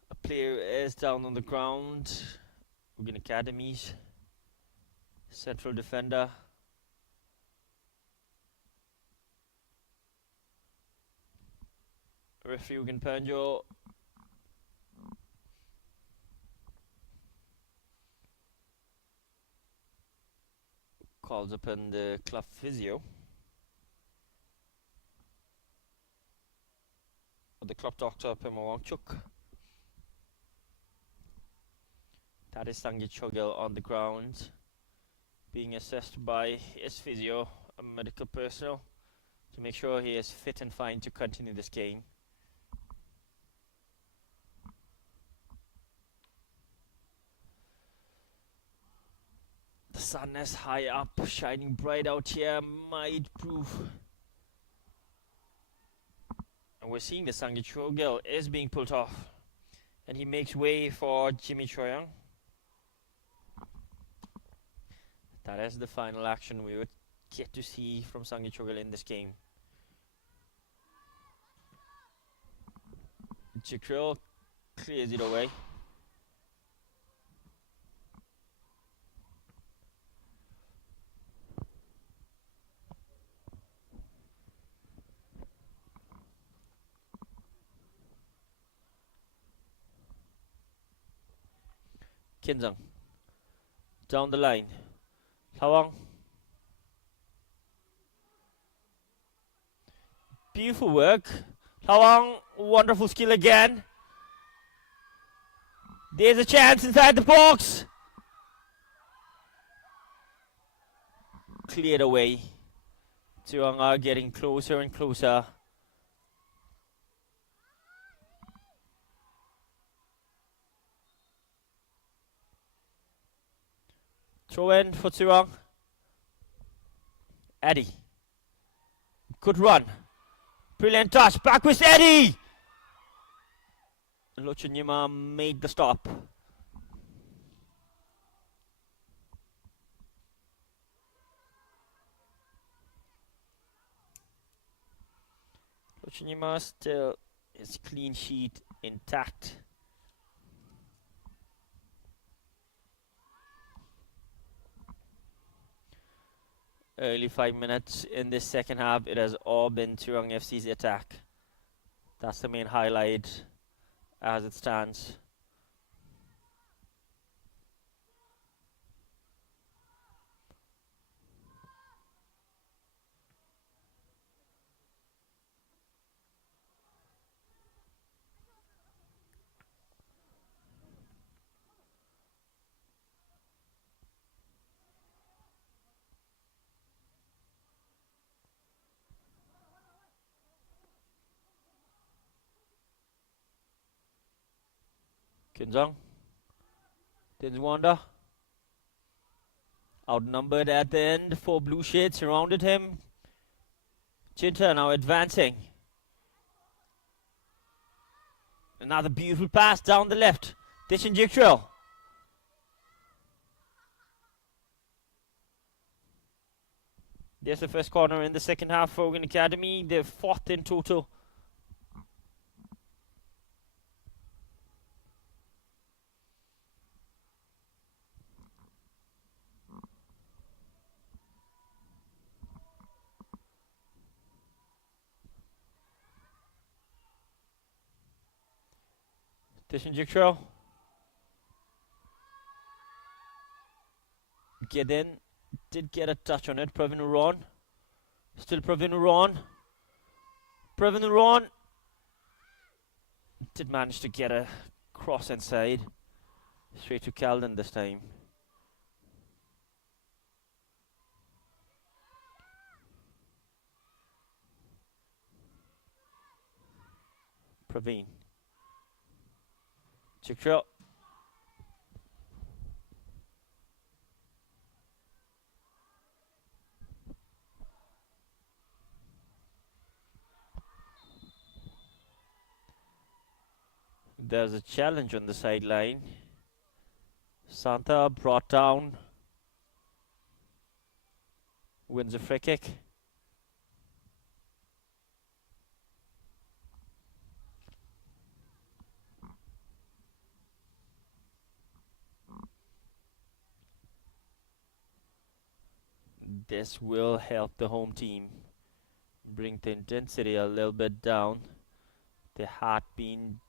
A player is down on the ground. Ugyen Academy's central defender. Referee Ugyen Panjo calls upon the club physio, or the club doctor Pema Wangchuk. That is Sangit Chogil on the ground, being assessed by his physio, a medical personnel, to make sure he is fit and fine to continue this game. The sun is high up, shining bright out here, might prove. And we're seeing the Sangit Chogil is being pulled off. And he makes way for Jimmy Choyang. That is the final action we would get to see from Sangit Chogil in this game. Jikril clears it away. Kinzang down the line. Hawang. Beautiful work. Hawang, wonderful skill again. There's a chance inside the box. Cleared away. Tsirang are getting closer and closer. Throw in for Tsirang. Eddie. Good run. Brilliant touch. Back with Eddie. Lochanyima made the stop. Lochanyima still his clean sheet intact. Early 5 minutes in this second half, it has all been Tsirang FC's attack. That's the main highlight as it stands. Kinzang. Tinzwanda. Outnumbered at the end. 4 blue shades surrounded him. Chinta now advancing. Another beautiful pass down the left. Dishin Jikril. There's the first corner in the second half for Ugyen Academy. They're fourth in total. Tsirang get in, did get a touch on it. Pravin Uran, still Pravin Uran. Pravin Uran did manage to get a cross inside, straight to Calden this time. Pravin. Tsirang. There's a challenge on the sideline. Santa brought down, wins a free kick. This will help the home team bring the intensity a little bit down. They had been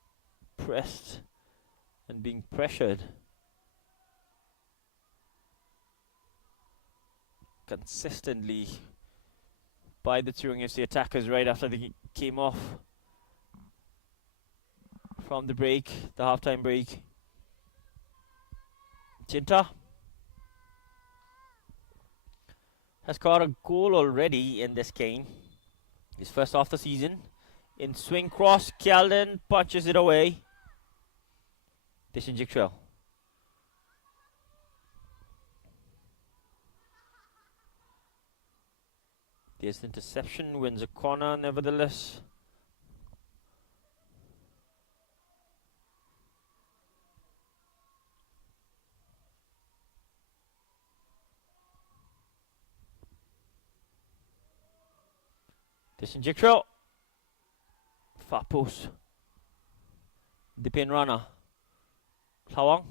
pressed and being pressured consistently by the Tsirang FC attackers right after they came off from the break, the halftime break. Chinta has got a goal already in this game. His first of the season. In swing cross, Calden punches it away. Tsirang. There's the interception, wins a corner nevertheless. Tsirang. Far post. Dipin runner. Klawang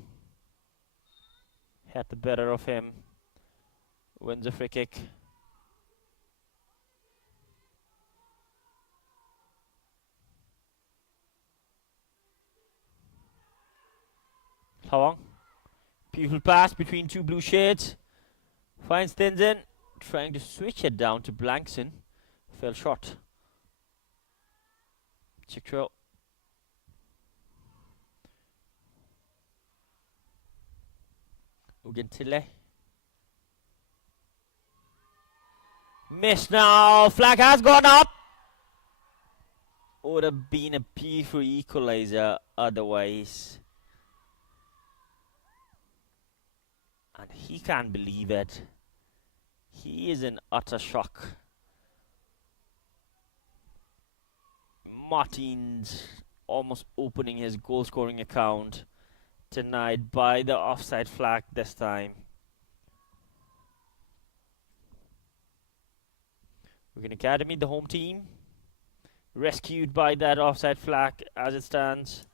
had the better of him. Wins a free kick. Klawang. Beautiful pass between two blue shades. Finds Tenzin. Trying to switch it down to Blankson. Fell short. Tsirang. Ugyen. Miss now. Flag has gone up. Would have been a beautiful equalizer otherwise. And he can't believe it. He is in utter shock. Martins almost opening his goal scoring account, denied by the offside flag this time. Ugyen Academy, the home team, rescued by that offside flag as it stands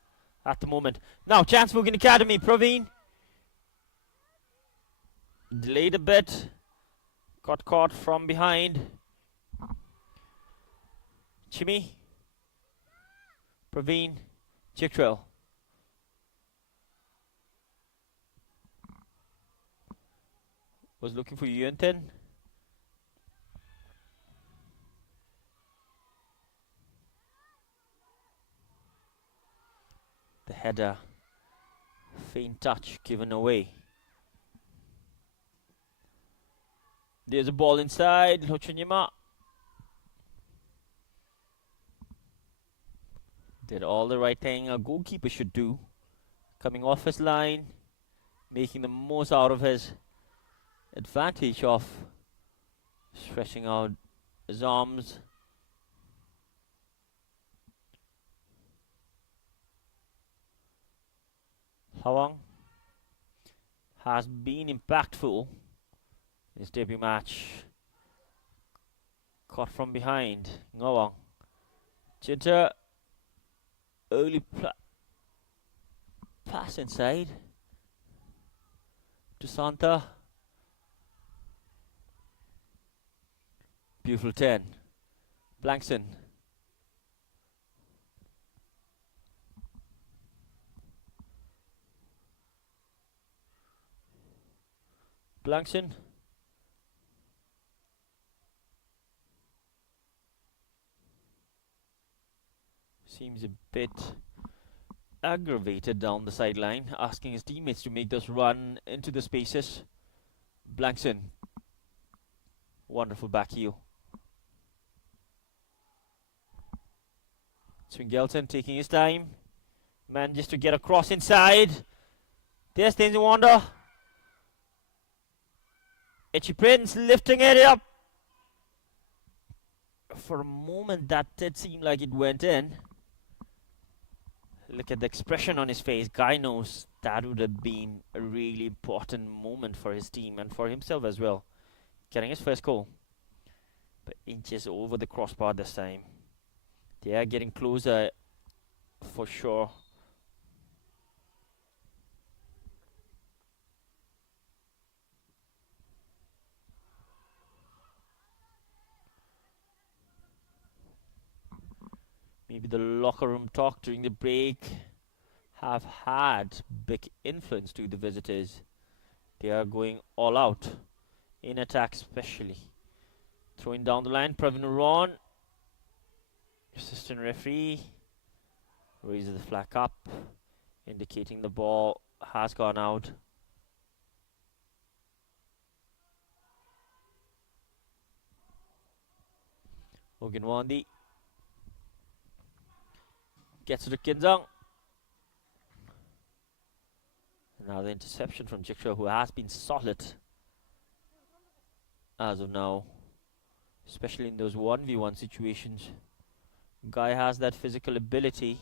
at the moment. Now chance for Ugyen Academy. Praveen delayed a bit, got caught from behind. Chimmy. Praveen. Tsirang. Was looking for Ugyen. The header. Faint touch given away. There's a ball inside. Lochonyama did all the right thing a goalkeeper should do. Coming off his line, making the most out of his advantage of stretching out his arms. Hawang has been impactful in his debut match Caught from behind. Ngawang. Jinta. Early pass inside. To Santa. Beautiful 10. Blankson. Blankson. Seems a bit aggravated down the sideline, asking his teammates to make this run into the spaces. Blankson. Wonderful back heel. Swingelton taking his time. Manages to get across inside. There's Stains and Wonder. Itchy Prince lifting it up. For a moment that did seem like it went in. Look at the expression on his face. Guy knows that would have been a really important moment for his team and for himself as well. Getting his first goal. But inches over the crossbar this time. They are getting closer for sure. Maybe the locker room talk during the break have had big influence to the visitors. They are going all out in attack especially. Throwing down the line, Pravin Uran. Assistant referee raises the flag up, indicating the ball has gone out. Ugyen Wandi gets to the Kinzang. Now the interception from Jiksha, who has been solid as of now, especially in those 1v1 situations. Guy has that physical ability.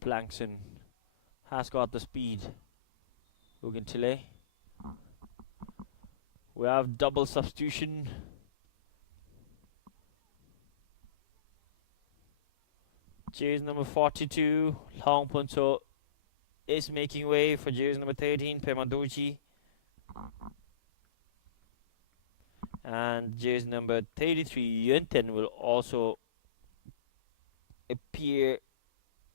Blankson has got the speed. Ugentile. We have double substitution. Jersey number 42, Long Punso, is making way for jersey number 13, Pemadoji. And jersey number 33, Yunten, will also appear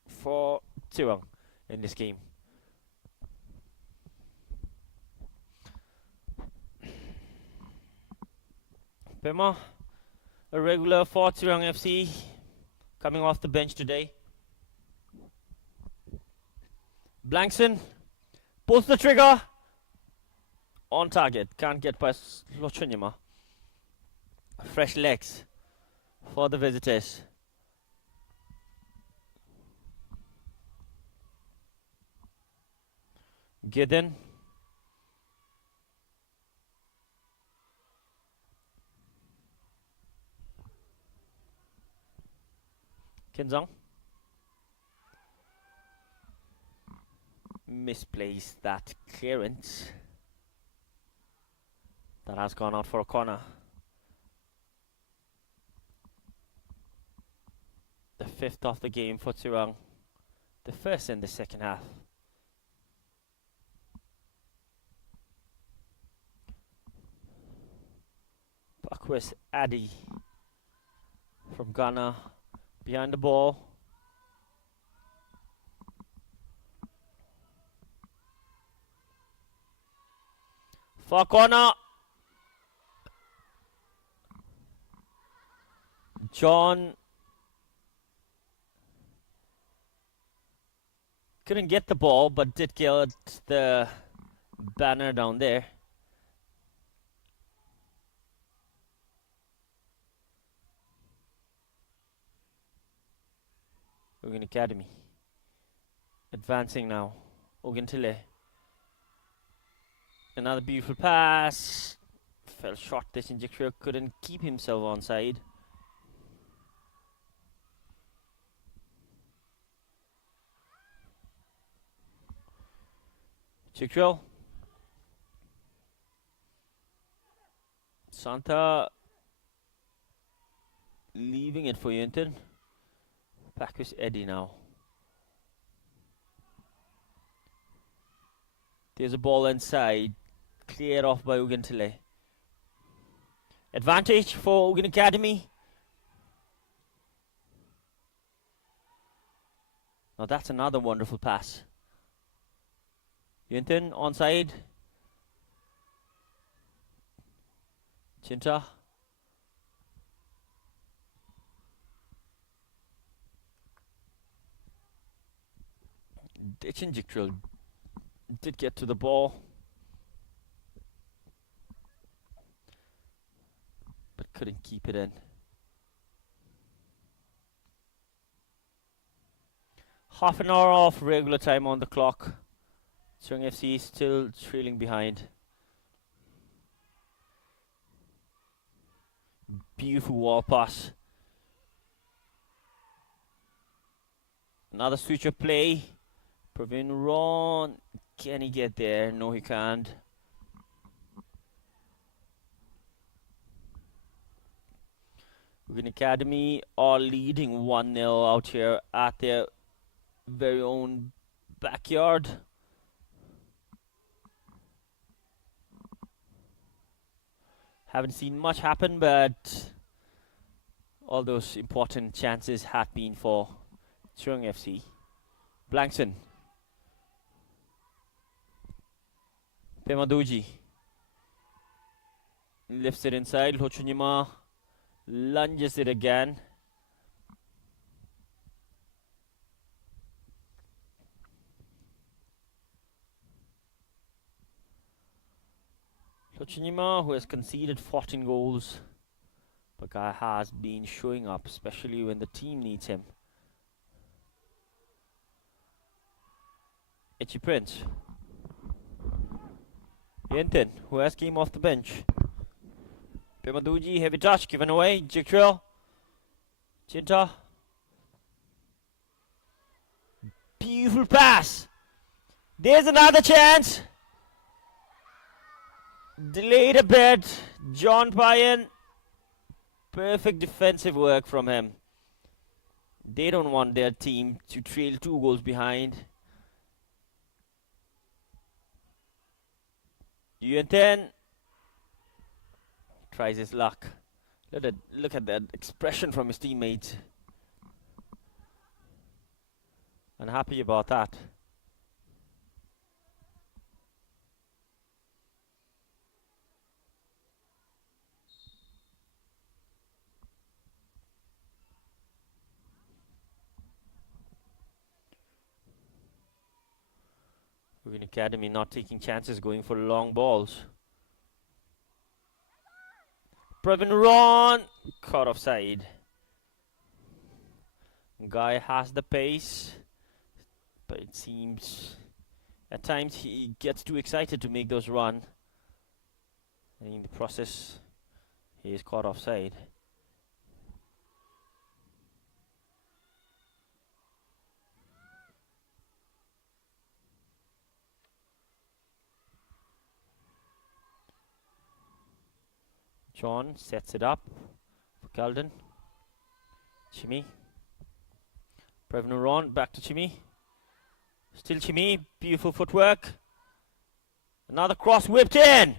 for Tsirang in this game. Pema, a regular for Tsirang FC, coming off the bench today. Blankson pulls the trigger. On target. Can't get past Lochunyama. Fresh legs for the visitors. Gideon. Kinzang. Misplaced that clearance. That has gone out for a corner. The fifth of the game for Tsirang. The first in the second half. Pakwes Addy from Ghana behind the ball. Far corner. John couldn't get the ball, but did get the banner down there. Ugyen Academy advancing now. Ugentile. Another beautiful pass. Fell short. This injector couldn't keep himself on side. Chikrel Santa leaving it for Ugyen. Back with Eddie now. There's a ball inside. Cleared off by Ugyen. Advantage for Ugyen Academy. Now that's another wonderful pass. Ugyen onside. Chinta. Ditch and Jiktril did get to the ball, but couldn't keep it in. Half an hour off regular time on the clock. Tsirang FC still trailing behind. Beautiful wall pass. Another switch of play. Pravin Ron. Can he get there? No, he can't. Ugyen Academy are leading 1-0 out here at their very own backyard. Haven't seen much happen, but all those important chances had been for Tsirang FC. Blankson. Pemaduji lifts it inside. Lochunyima lunges it again. Lochunyima, who has conceded 14 goals, but guy has been showing up, especially when the team needs him. Itchy Prince. Ugyen, who has came off the bench. Pemaduji, heavy touch given away. Jiktril. Chinta. Beautiful pass. There's another chance. Delayed a bit. John Payan. Perfect defensive work from him. They don't want their team to trail 2 goals behind. Ugyen tries his luck. Look at that expression from his teammates. Unhappy about that. Ugyen Academy not taking chances, going for long balls. Pravin Ron caught offside. Guy has the pace, but it seems at times he gets too excited to make those run, and in the process he is caught offside. John sets it up for Galden. Chimi. Prevnaron back to Chimi. Still Chimi. Beautiful footwork. Another cross whipped in.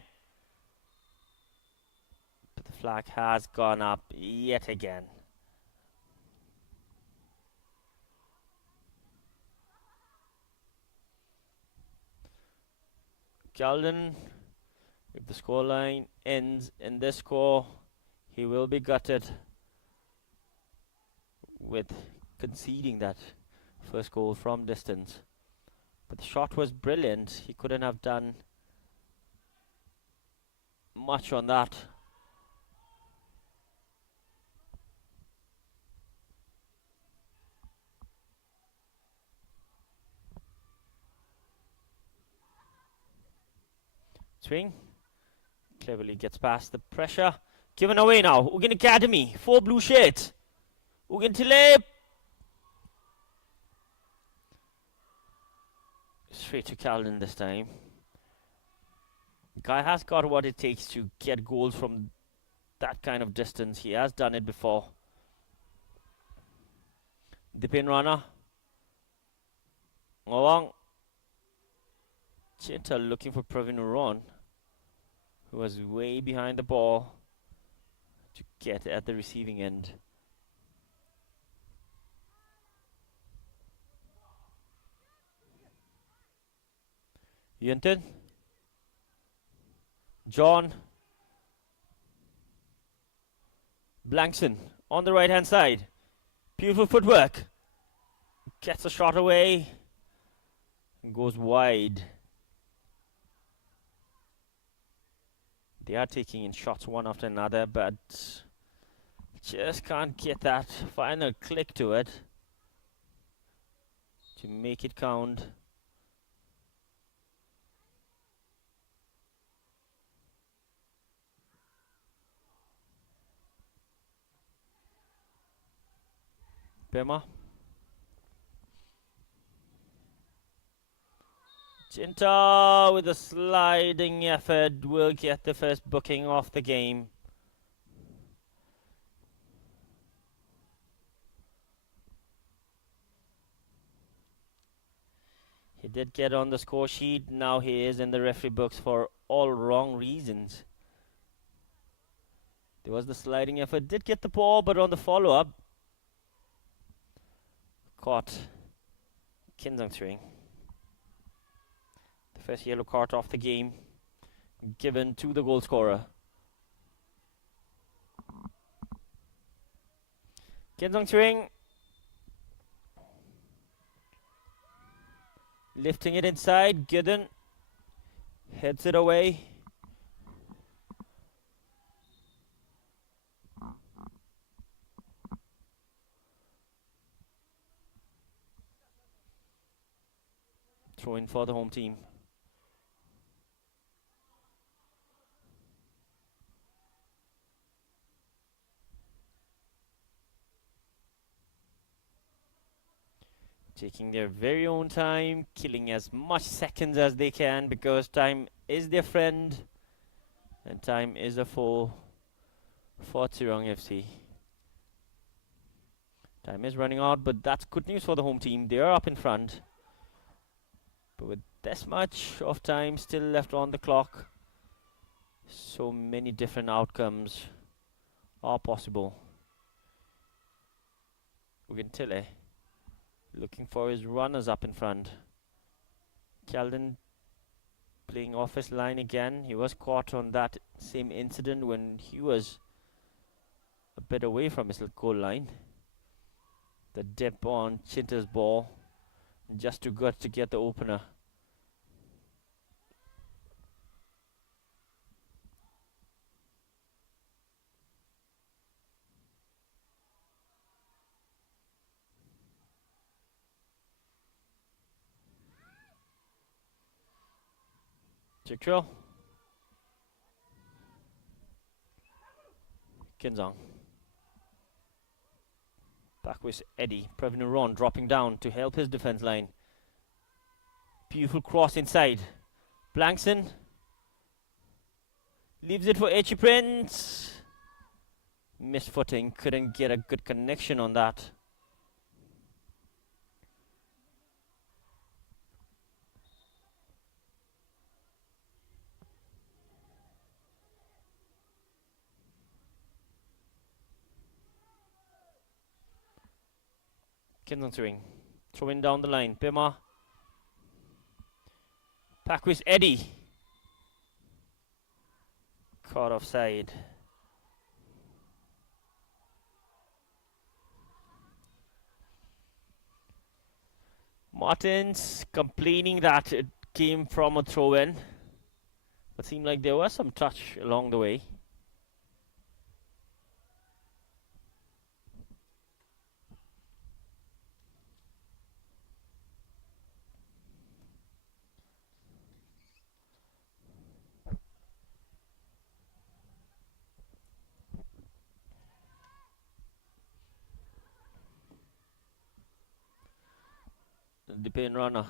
But the flag has gone up yet again. Galden, if the scoreline ends in this score, he will be gutted with conceding that first goal from distance. But the shot was brilliant. He couldn't have done much on that. Swing. Cleverly gets past the pressure. Given away now. Ugyen Academy. 4 blue shirts. Ugyen straight to Calden this time. Guy has got what it takes to get goals from that kind of distance. He has done it before. The pin runner. Ngawang. Chinta looking for Pravin Uron, who was way behind the ball to get at the receiving end. Yunton. John. Blankson on the right hand side. Beautiful footwork. Gets a shot away. And goes wide. They are taking in shots one after another, but just can't get that final click to it to make it count. Pema. Chinta with a sliding effort will get the first booking of the game. He did get on the score sheet. Now he is in the referee books for all wrong reasons. There was the sliding effort. Did get the ball, but on the follow-up, caught Kinzang Tsirang. The first yellow card of the game given to the goal scorer. Kinzang Tsirang lifting it inside. Gooden heads it away. Throw in for the home team. Taking their very own time, killing as much seconds as they can, because time is their friend and time is a foe for Tsirang FC. Time is running out, but that's good news for the home team. They are up in front. But with this much of time still left on the clock, so many different outcomes are possible. Ugyen looking for his runners up in front. Calden playing off his line again. He was caught on that same incident when he was a bit away from his goal line. The dip on Chinta's ball, just too good to get the opener. Chikro. Kinzang. Back with Eddie. Pravin Uron dropping down to help his defense line. Beautiful cross inside. Blankson leaves it for Echi Prince. Missed footing, couldn't get a good connection on that. Kinzang Tsirang throwing down the line. Pema. Back with Eddie. Caught offside. Martins complaining that it came from a throw-in, but seemed like there was some touch along the way. The pin runner.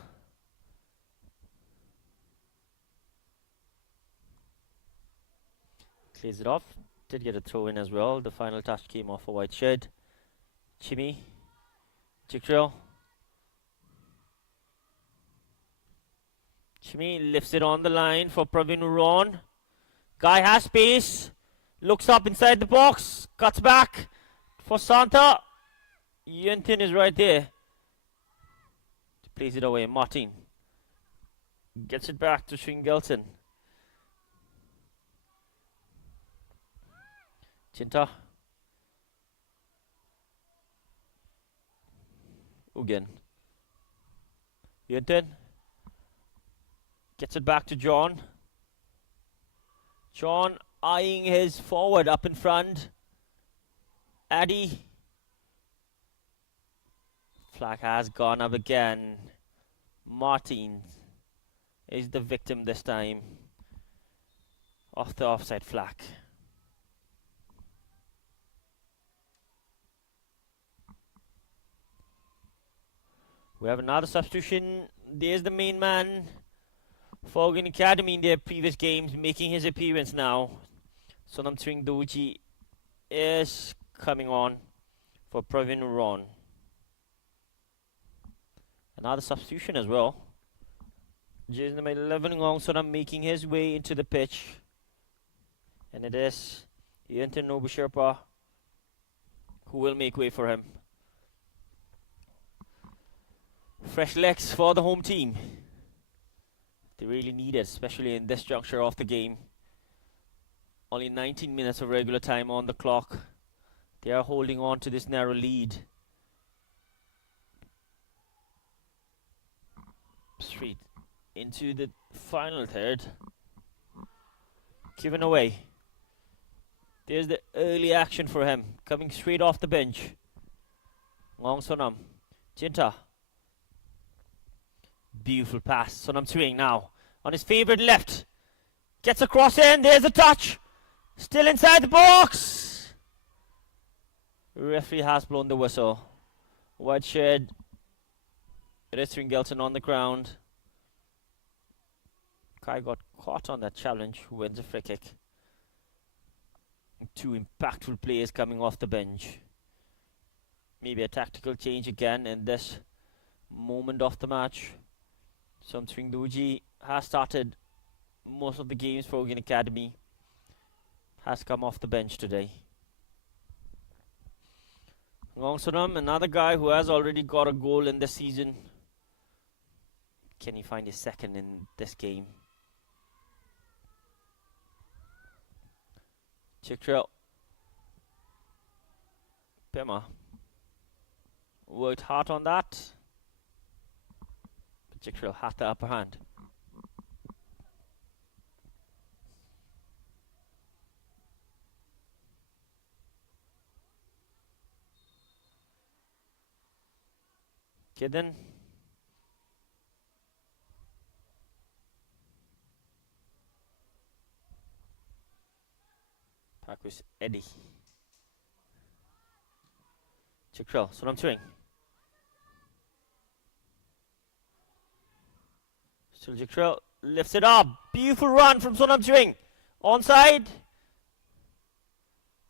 Clears it off. Did get a throw in as well. The final touch came off a white shed. Chimmy. Jikril. Chimmy lifts it on the line for Praveen Uron. Guy has space. Looks up inside the box. Cuts back for Santa. Yentin is right there. Plays it away. Martin gets it back to Shingelton. Chinta. Ugyen. Yentin gets it back to John. John eyeing his forward up in front. Addy. Flag has gone up again. Martin is the victim this time of the offside flag. We have another substitution. There's the main man for Ugyen Academy in their previous games, making his appearance now. Sonam Tsirang Doji is coming on for Praveen Uron. Another substitution as well. Jersey number 11 Ngong Sonam making his way into the pitch. And it is Yentin Nobu Sherpa who will make way for him. Fresh legs for the home team. They really need it, especially in this juncture of the game. Only 19 minutes of regular time on the clock. They are holding on to this narrow lead. Straight into the final third. Given away. There's the early action for him. Coming straight off the bench. Ngong Sonam. Chinta. Beautiful pass. Sonam Tsirang now. On his favourite left. Gets across in. There's a touch. Still inside the box. Referee has blown the whistle. White shed. It is Sringelson on the ground. Kai got caught on that challenge. Wins a free kick. Two impactful players coming off the bench. Maybe a tactical change again in this moment of the match. Tsirang Doji has started most of the games for Ugyen Academy. Has come off the bench today. Ngong Sonam, another guy who has already got a goal in this season. Can he find his second in this game? Jikril. Pema worked hard on that. But Jikril had the upper hand. Okay then. Back with Eddie. Jikril, Sonam Tsirang. Still Jikril lifts it up. Beautiful run from Sonam Tsirang. Onside.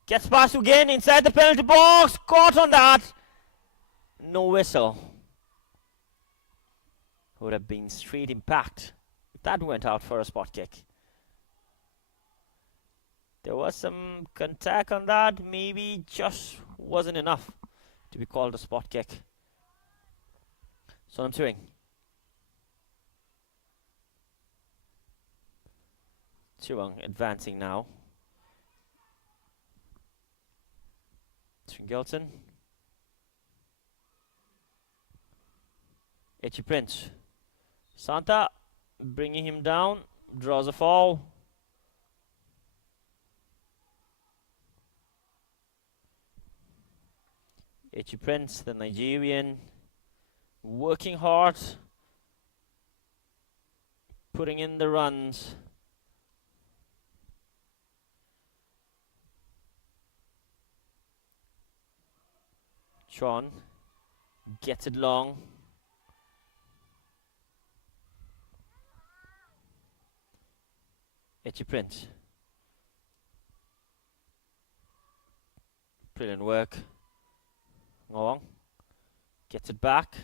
Gets past again inside the penalty box. Caught on that. No whistle. Would have been straight impact. That went out for a spot kick. There was some contact on that. Maybe just wasn't enough to be called a spot kick. Sonam Tsirang. Tsirang advancing now. Shingelton. Echi Prince. Santa bringing him down. Draws a foul. Echi Prince, the Nigerian, working hard, putting in the runs. John gets it long. Echi Prince. Brilliant work. Ngawang gets it back.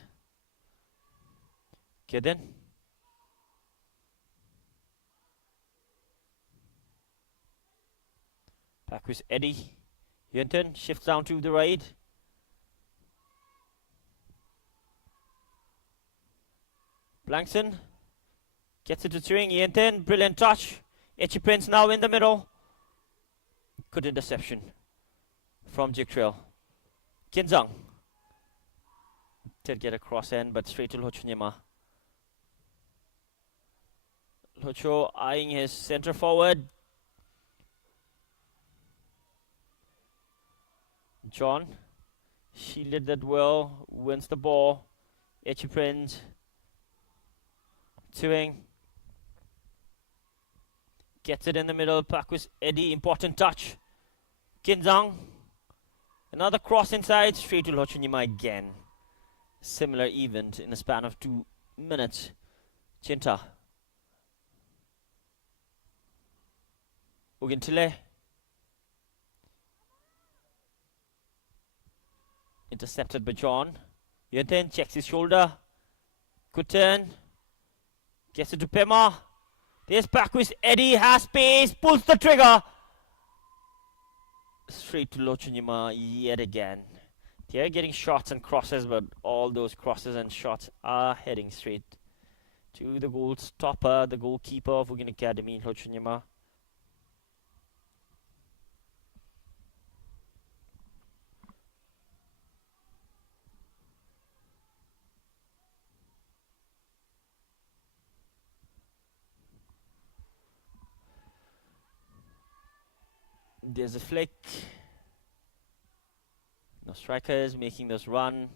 Gideon. Back with Eddie. Yunton shifts down to the right. Blankson gets it to Tsirang. Yunton, brilliant touch. Etchy Prince now in the middle. Good interception from Jiktrail. Kinzang did get a cross end, but straight to Lochonyama. Locho eyeing his center forward. John shielded that well, wins the ball. Etchy Prince. Tsirang gets it in the middle. Pakus Eddie, important touch. Kinzang, another cross inside, straight to Lochonyama again. Similar event in a span of 2 minutes. Chinta. Ugintile. Intercepted by John. Yunten checks his shoulder. Good turn. Gets it to Pema. There's Pakus Eddie, has space, pulls the trigger. Straight to Lochonyama yet again. They're getting shots and crosses, but all those crosses and shots are heading straight to the goal stopper, the goalkeeper of Ugyen Academy, Lochonyama. There's a flick. No strikers making this run.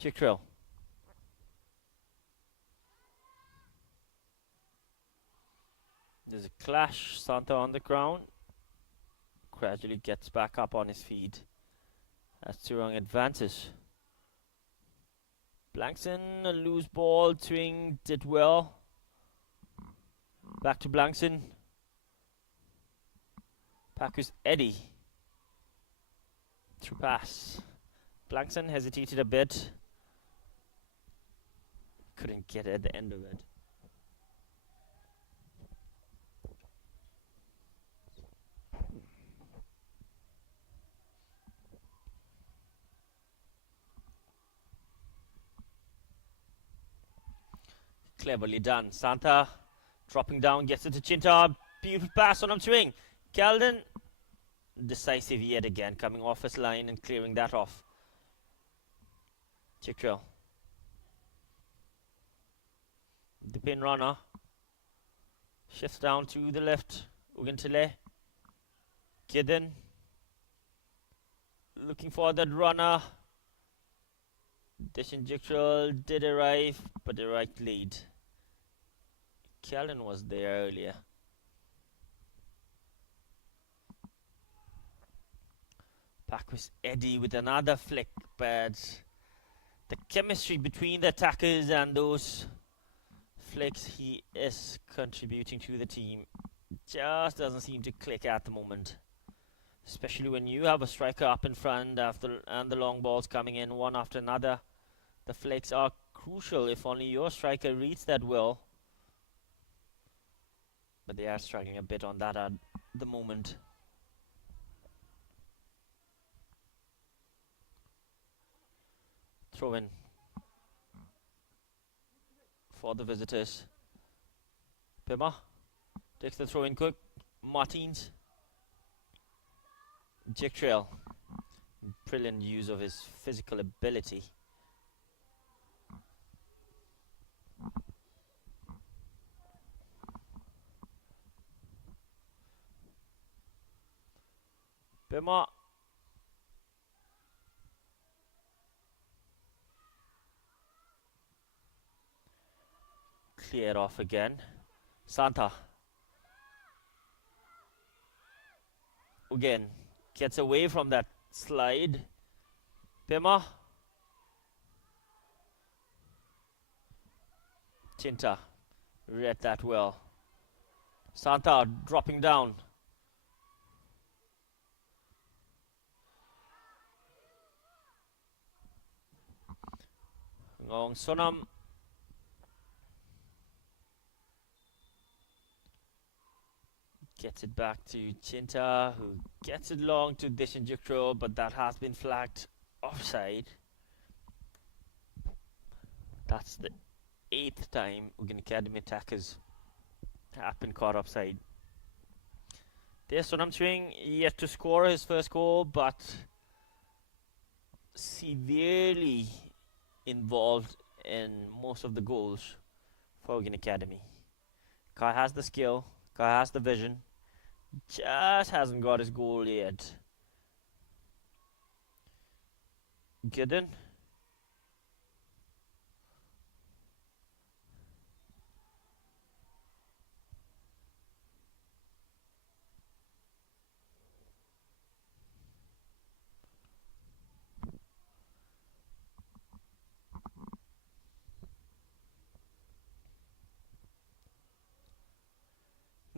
Jiktrail. There's a clash. Santa on the ground. Gradually gets back up on his feet as Tsirang advances. Blankson, a loose ball. Tsirang did well. Back to Blankson. Pakus Eddie. Through pass. Blankson hesitated a bit. Couldn't get at the end of it. Cleverly done. Santa dropping down, gets it to Chinta. Beautiful pass on Tsirang. Calden, decisive yet again, coming off his line and clearing that off. Jiktrail. The pin runner shifts down to the left. Ugintile. Gideon looking for that runner. Deshin Jiktrail did arrive, but the right lead. Calden was there earlier. Back with Eddie with another flick, but the chemistry between the attackers and those flicks he is contributing to the team just doesn't seem to click at the moment. Especially when you have a striker up in front and the long balls coming in one after another. The flicks are crucial if only your striker reads that well. But they are struggling a bit on that at the moment. Throw in for the visitors. Pima takes the throw in quick. Martins. Jiktrail. Brilliant use of his physical ability. Pima. Cleared off again. Santa. Again. Gets away from that slide. Pima. Chinta read that well. Santa dropping down. Ngong Sonam. Gets it back to Chinta, who gets it long to Deshinjukro, but that has been flagged offside. That's the 8th time Ugyen Academy attackers have been caught offside. There's Sonam Tsirang yet to score his first goal, but severely involved in most of the goals for Ugyen Academy. Kai has the skill, Kai has the vision, just hasn't got his goal yet. Gideon.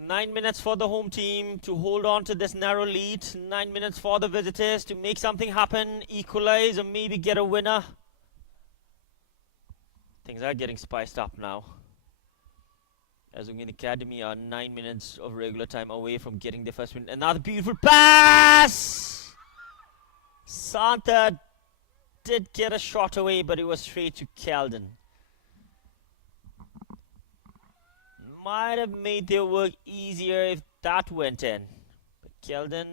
Nine minutes for the home team to hold on to this narrow lead. 9 minutes for the visitors to make something happen, equalize, or maybe get a winner. Things are getting spiced up now, as Ugyen Academy are 9 minutes of regular time away from getting their first win. Another beautiful pass! Santa did get a shot away, but it was straight to Keldon. Might have made their work easier if that went in. But Keldon,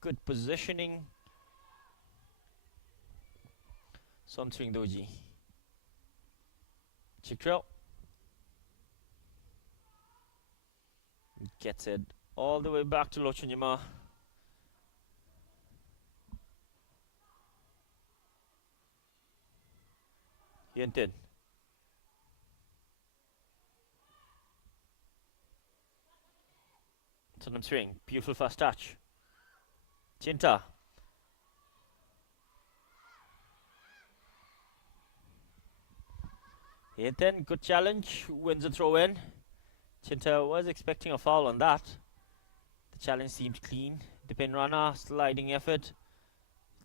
good positioning. Something Doji. Chikrel gets it all the way back to Lochunyama. Yentin. Sonam Tsirang, beautiful first touch. Chinta. Then good challenge, wins a throw in. Chinta was expecting a foul on that. The challenge seemed clean. Dipen Rana, sliding effort.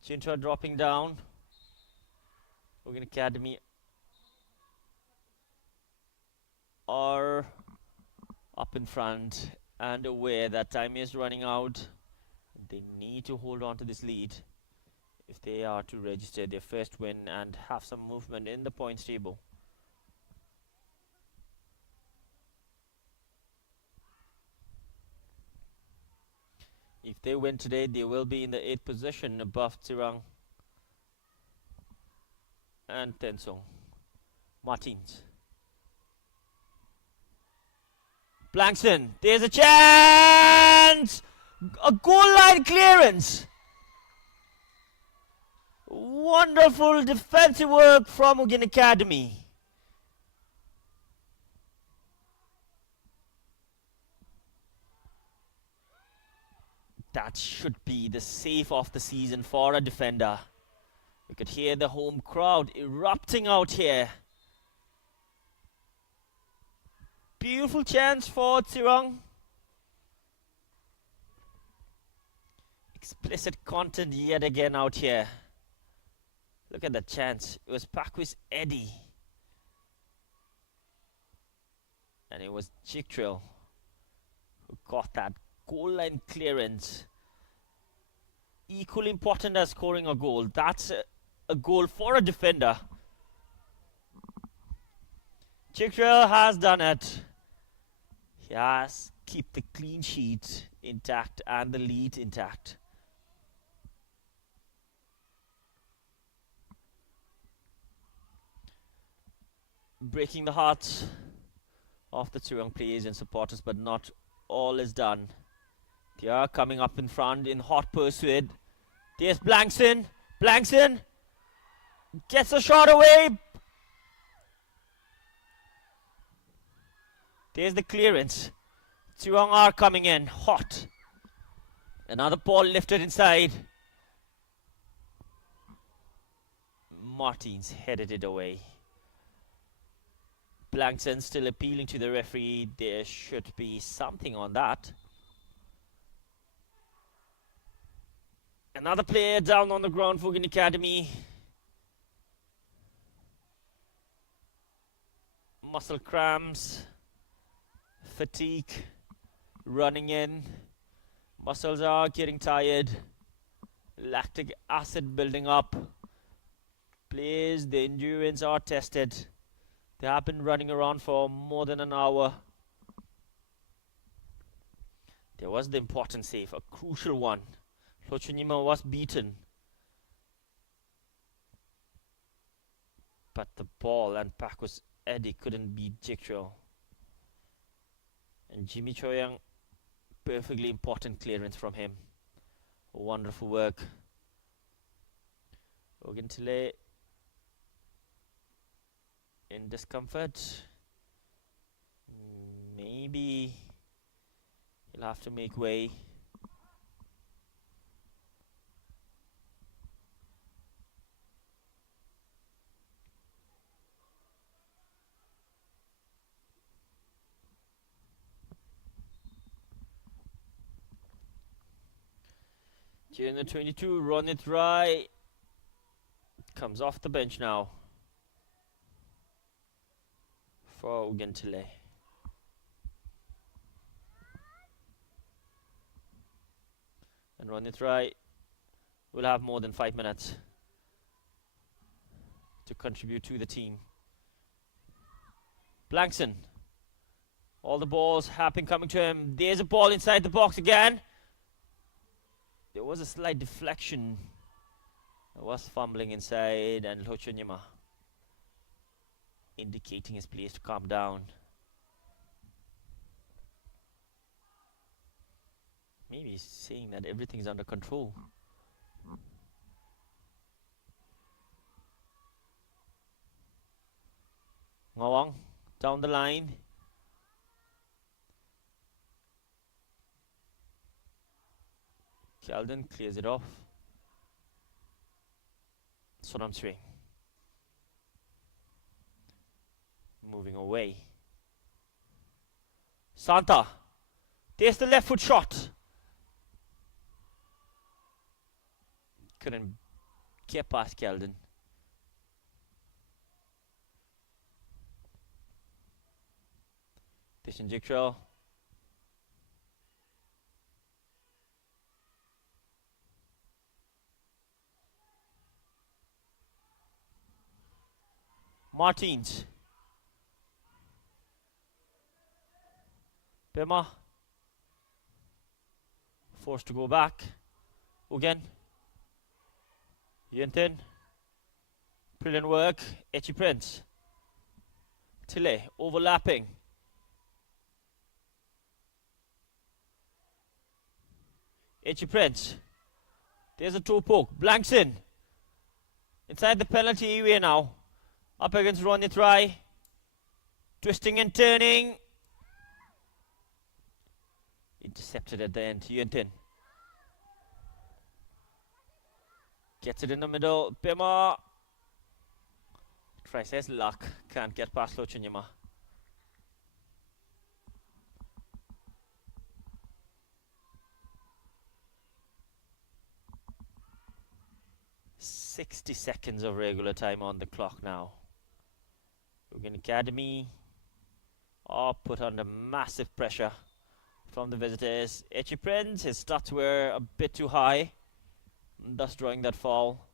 Chinta dropping down. Ugyen Academy are up in front and aware that time is running out. They need to hold on to this lead if they are to register their first win and have some movement in the points table. If they win today, they will be in the 8th position above Tsirang and Tensong. Martins. Blankson, there's a chance! A goal line clearance! Wonderful defensive work from Ugyen Academy. That should be the save of the season for a defender. You could hear the home crowd erupting out here. Beautiful chance for Tsirang. Explicit content yet again out here. Look at that chance. It was Paquis Eddy. And it was Chikril who caught that goal line clearance. Equally important as scoring a goal. That's a goal for a defender. Chikril has done it. He has kept the clean sheet intact and the lead intact. Breaking the hearts of the Tsirang players and supporters, but not all is done. They are coming up in front in hot pursuit. There's Blankson. Blankson gets a shot away. There's the clearance. Tsirang are coming in hot. Another ball lifted inside. Martins headed it away. Blankson still appealing to the referee. There should be something on that. Another player down on the ground for Ugyen Academy. Muscle cramps, fatigue, running in. Muscles are getting tired. Lactic acid building up. Players, the endurance are tested. They have been running around for more than an hour. There was the important save, a crucial one. Lochonyima was beaten. But the ball and Paco's Eddie couldn't beat Jigtrell. And Jimmy Choyang, perfectly important clearance from him. Wonderful work. Ogintile in discomfort. Maybe he'll have to make way. Junior 22, Ronit Rai comes off the bench now for Ugyen. And Ronit Rai will have more than 5 minutes to contribute to the team. Blankson, all the balls have been coming to him. There's a ball inside the box again. There was a slight deflection. There was fumbling inside, and Lochonyima indicating his players to calm down. Maybe he's saying that everything's under control. Ngawang down the line. Keldon clears it off. Sonam Tsirang moving away. Santa, there's the left foot shot. Couldn't get past Keldon. Dishan Jigtrell. Martins. Bema. Forced to go back. Ugyen. Yuntin. Brilliant work. Etchy Prince. Tille overlapping. Etchy Prince. There's a toe poke. Blankson. Inside the penalty area now. Up against Ronit Rai. Twisting and turning. Intercepted at the end. Yuntin. Gets it in the middle. Bima. Tries his luck. Can't get past Lochonyima. "60 seconds of regular time on the clock now. Ugyen Academy are put under massive pressure from the visitors. Etchy Prince, his stats were a bit too high, thus drawing that foul.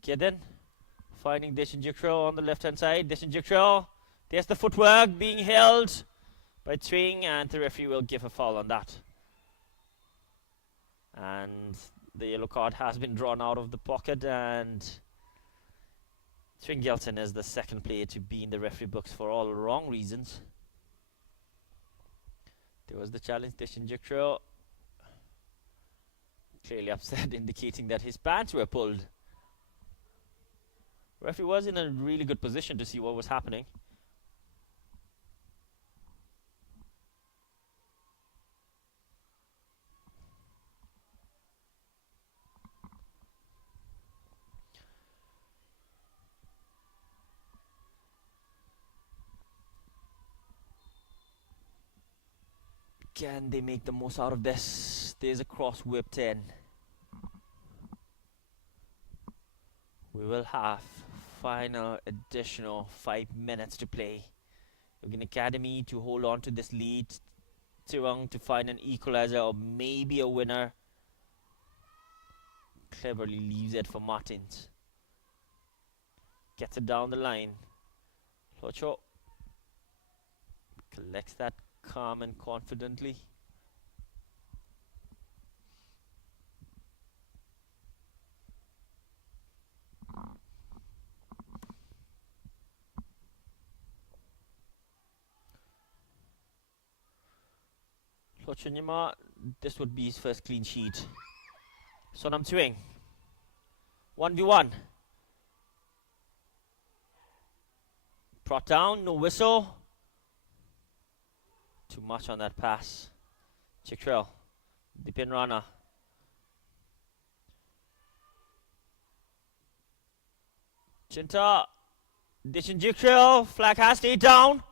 Kedden finding Dishan Jigtrell on the left hand side. Dishan Jigtrell, there's the footwork being held by Tsirang, and the referee will give a foul on that. And the yellow card has been drawn out of the pocket, and Tsirang Gelson is the second player to be in the referee books for all wrong reasons. There was the challenge. Dishan Jigtrell clearly upset, indicating that his pants were pulled. Referee was in a really good position to see what was happening. Can they make the most out of this? There's a cross whipped in. We will have final additional 5 minutes to play. Ugyen Academy to hold on to this lead. Tsirang to find an equalizer or maybe a winner. Cleverly leaves it for Martins. Gets it down the line. Locho collects that calm and confidently. Locho, this would be his first clean sheet. Sonam Tsirang 1v1. Brought down, no whistle. Too much on that pass. Chikrel, Dipin Rana. Chinta, Dishin Chikrel, flag has stayed down.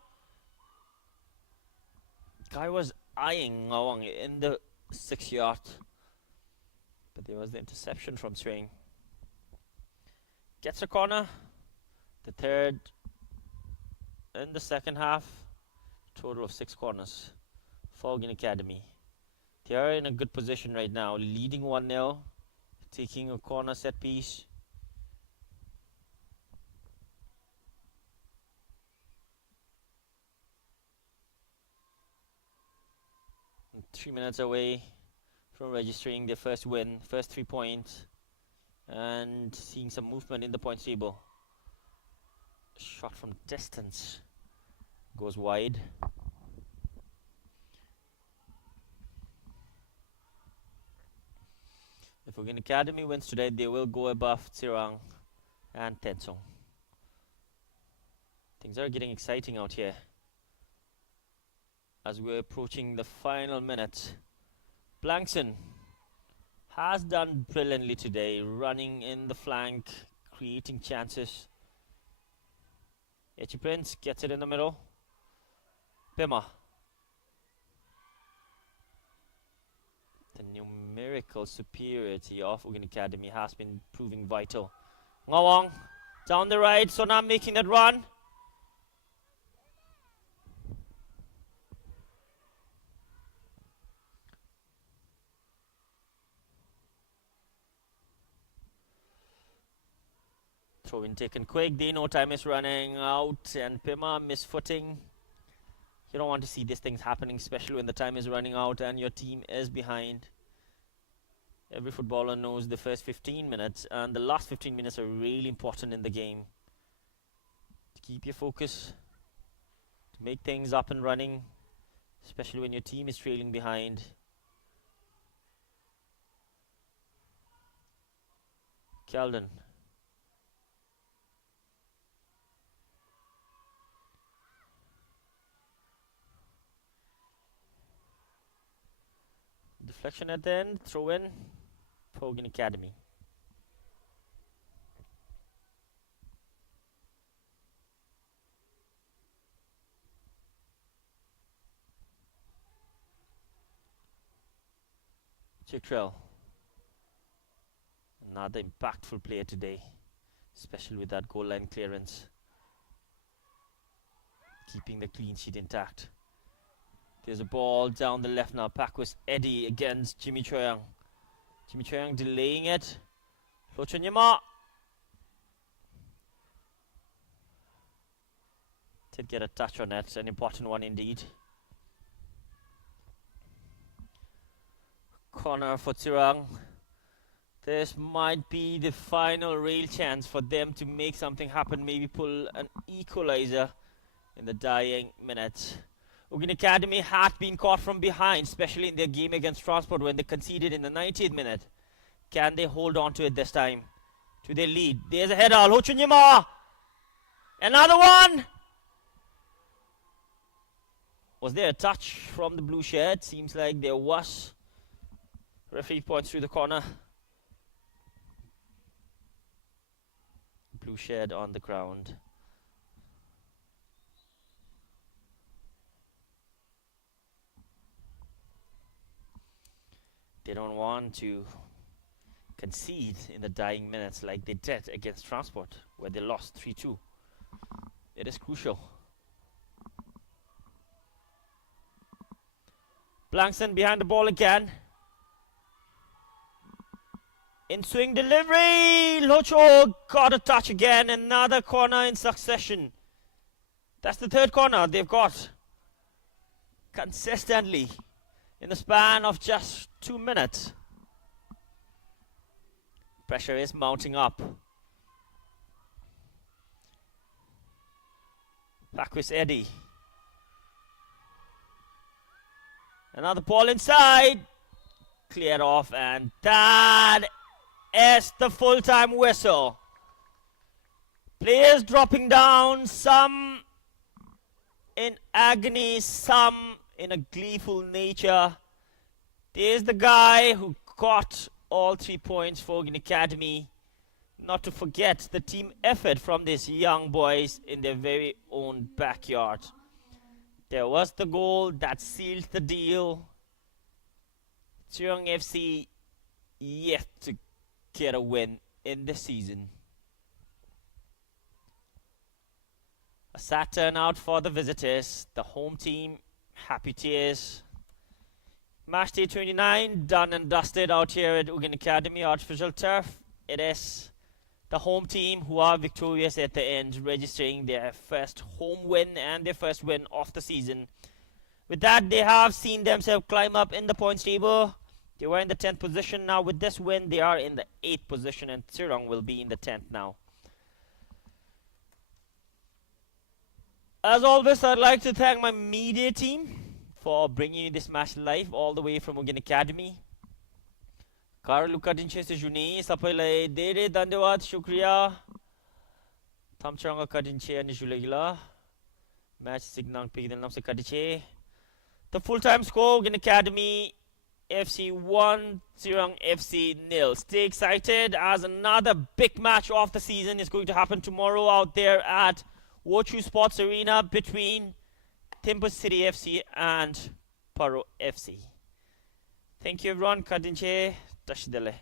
Guy was eyeing Ngawang in the 6-yard. But there was the interception from Tsirang. Gets a corner. The third in the second half. Total of 6 corners for Ugyen Academy. They are in a good position right now, leading 1-0, taking a corner set piece. And 3 minutes away from registering their first win, first 3 points, and seeing some movement in the points table. Shot from distance goes wide. If Ugyen Academy wins today, they will go above Tsirang and Tensong. Things are getting exciting out here as we're approaching the final minute. Blankson has done brilliantly today, running in the flank, creating chances. Echi Prince gets it in the middle. Pima. The numerical superiority of Ugyen Academy has been proving vital. Ngawang down the right, Sonam making that run. Throw in taken quick. They know time is running out, and Pima misfooting. You don't want to see these things happening, especially when the time is running out and your team is behind. Every footballer knows the first 15 minutes and the last 15 minutes are really important in the game. To keep your focus, to make things up and running, especially when your team is trailing behind. Keldon. Deflection at the end, throw in for Ugyen Academy. Chikrel, another impactful player today, especially with that goal line clearance, keeping the clean sheet intact. There's a ball down the left now. Pakwis Eddie against Jimmy Choyang. Jimmy Choyang delaying it. Lochonyama did get a touch on it, an important one indeed. Corner for Tsirang. This might be the final real chance for them to make something happen, maybe pull an equalizer in the dying minutes. Ugyen Academy had been caught from behind, especially in their game against Transport when they conceded in the 90th minute. Can they hold on to it this time? To their lead. There's a header. Lochonyama! Another one! Was there a touch from the blue shirt? Seems like there was. Referee points through the corner. Blue shirt on the ground. They don't want to concede in the dying minutes like they did against Transport, where they lost 3-2. It is crucial. Blankson behind the ball again. In swing delivery, Locho got a touch again. Another corner in succession. That's the third corner they've got consistently in the span of just 2 minutes. Pressure is mounting up. Paquis Eddy. Another ball inside. Cleared off, and that is the full-time whistle. Players dropping down, some in agony, some in a gleeful nature. There's the guy who got all 3 points for Ugyen Academy. Not to forget the team effort from these young boys in their very own backyard. There was the goal that sealed the deal. Tsirang FC yet to get a win in the season. A sad turnout for the visitors. The home team, happy tears. Match day 29, done and dusted out here at Ugyen Academy Artificial Turf. It is the home team who are victorious at the end, registering their first home win and their first win of the season. With that, they have seen themselves climb up in the points table. They were in the 10th position. Now with this win, they are in the 8th position, and Tsirang will be in the 10th now. As always, I'd like to thank my media team for bringing you this match live all the way from Ugyen Academy. Karlu kadinche se juni sapai धेरै धन्यवाद शुक्रिया थमचंगा kadinche ani julegila match signal pigdel nam se kadiche. The full-time score Ugyen Academy FC 1, Tsirang FC 0. Stay excited as another big match of the season is going to happen tomorrow out there at Wochu Sports Arena between Timber City FC and Paro FC. Thank you everyone. Kadinche Tashdele.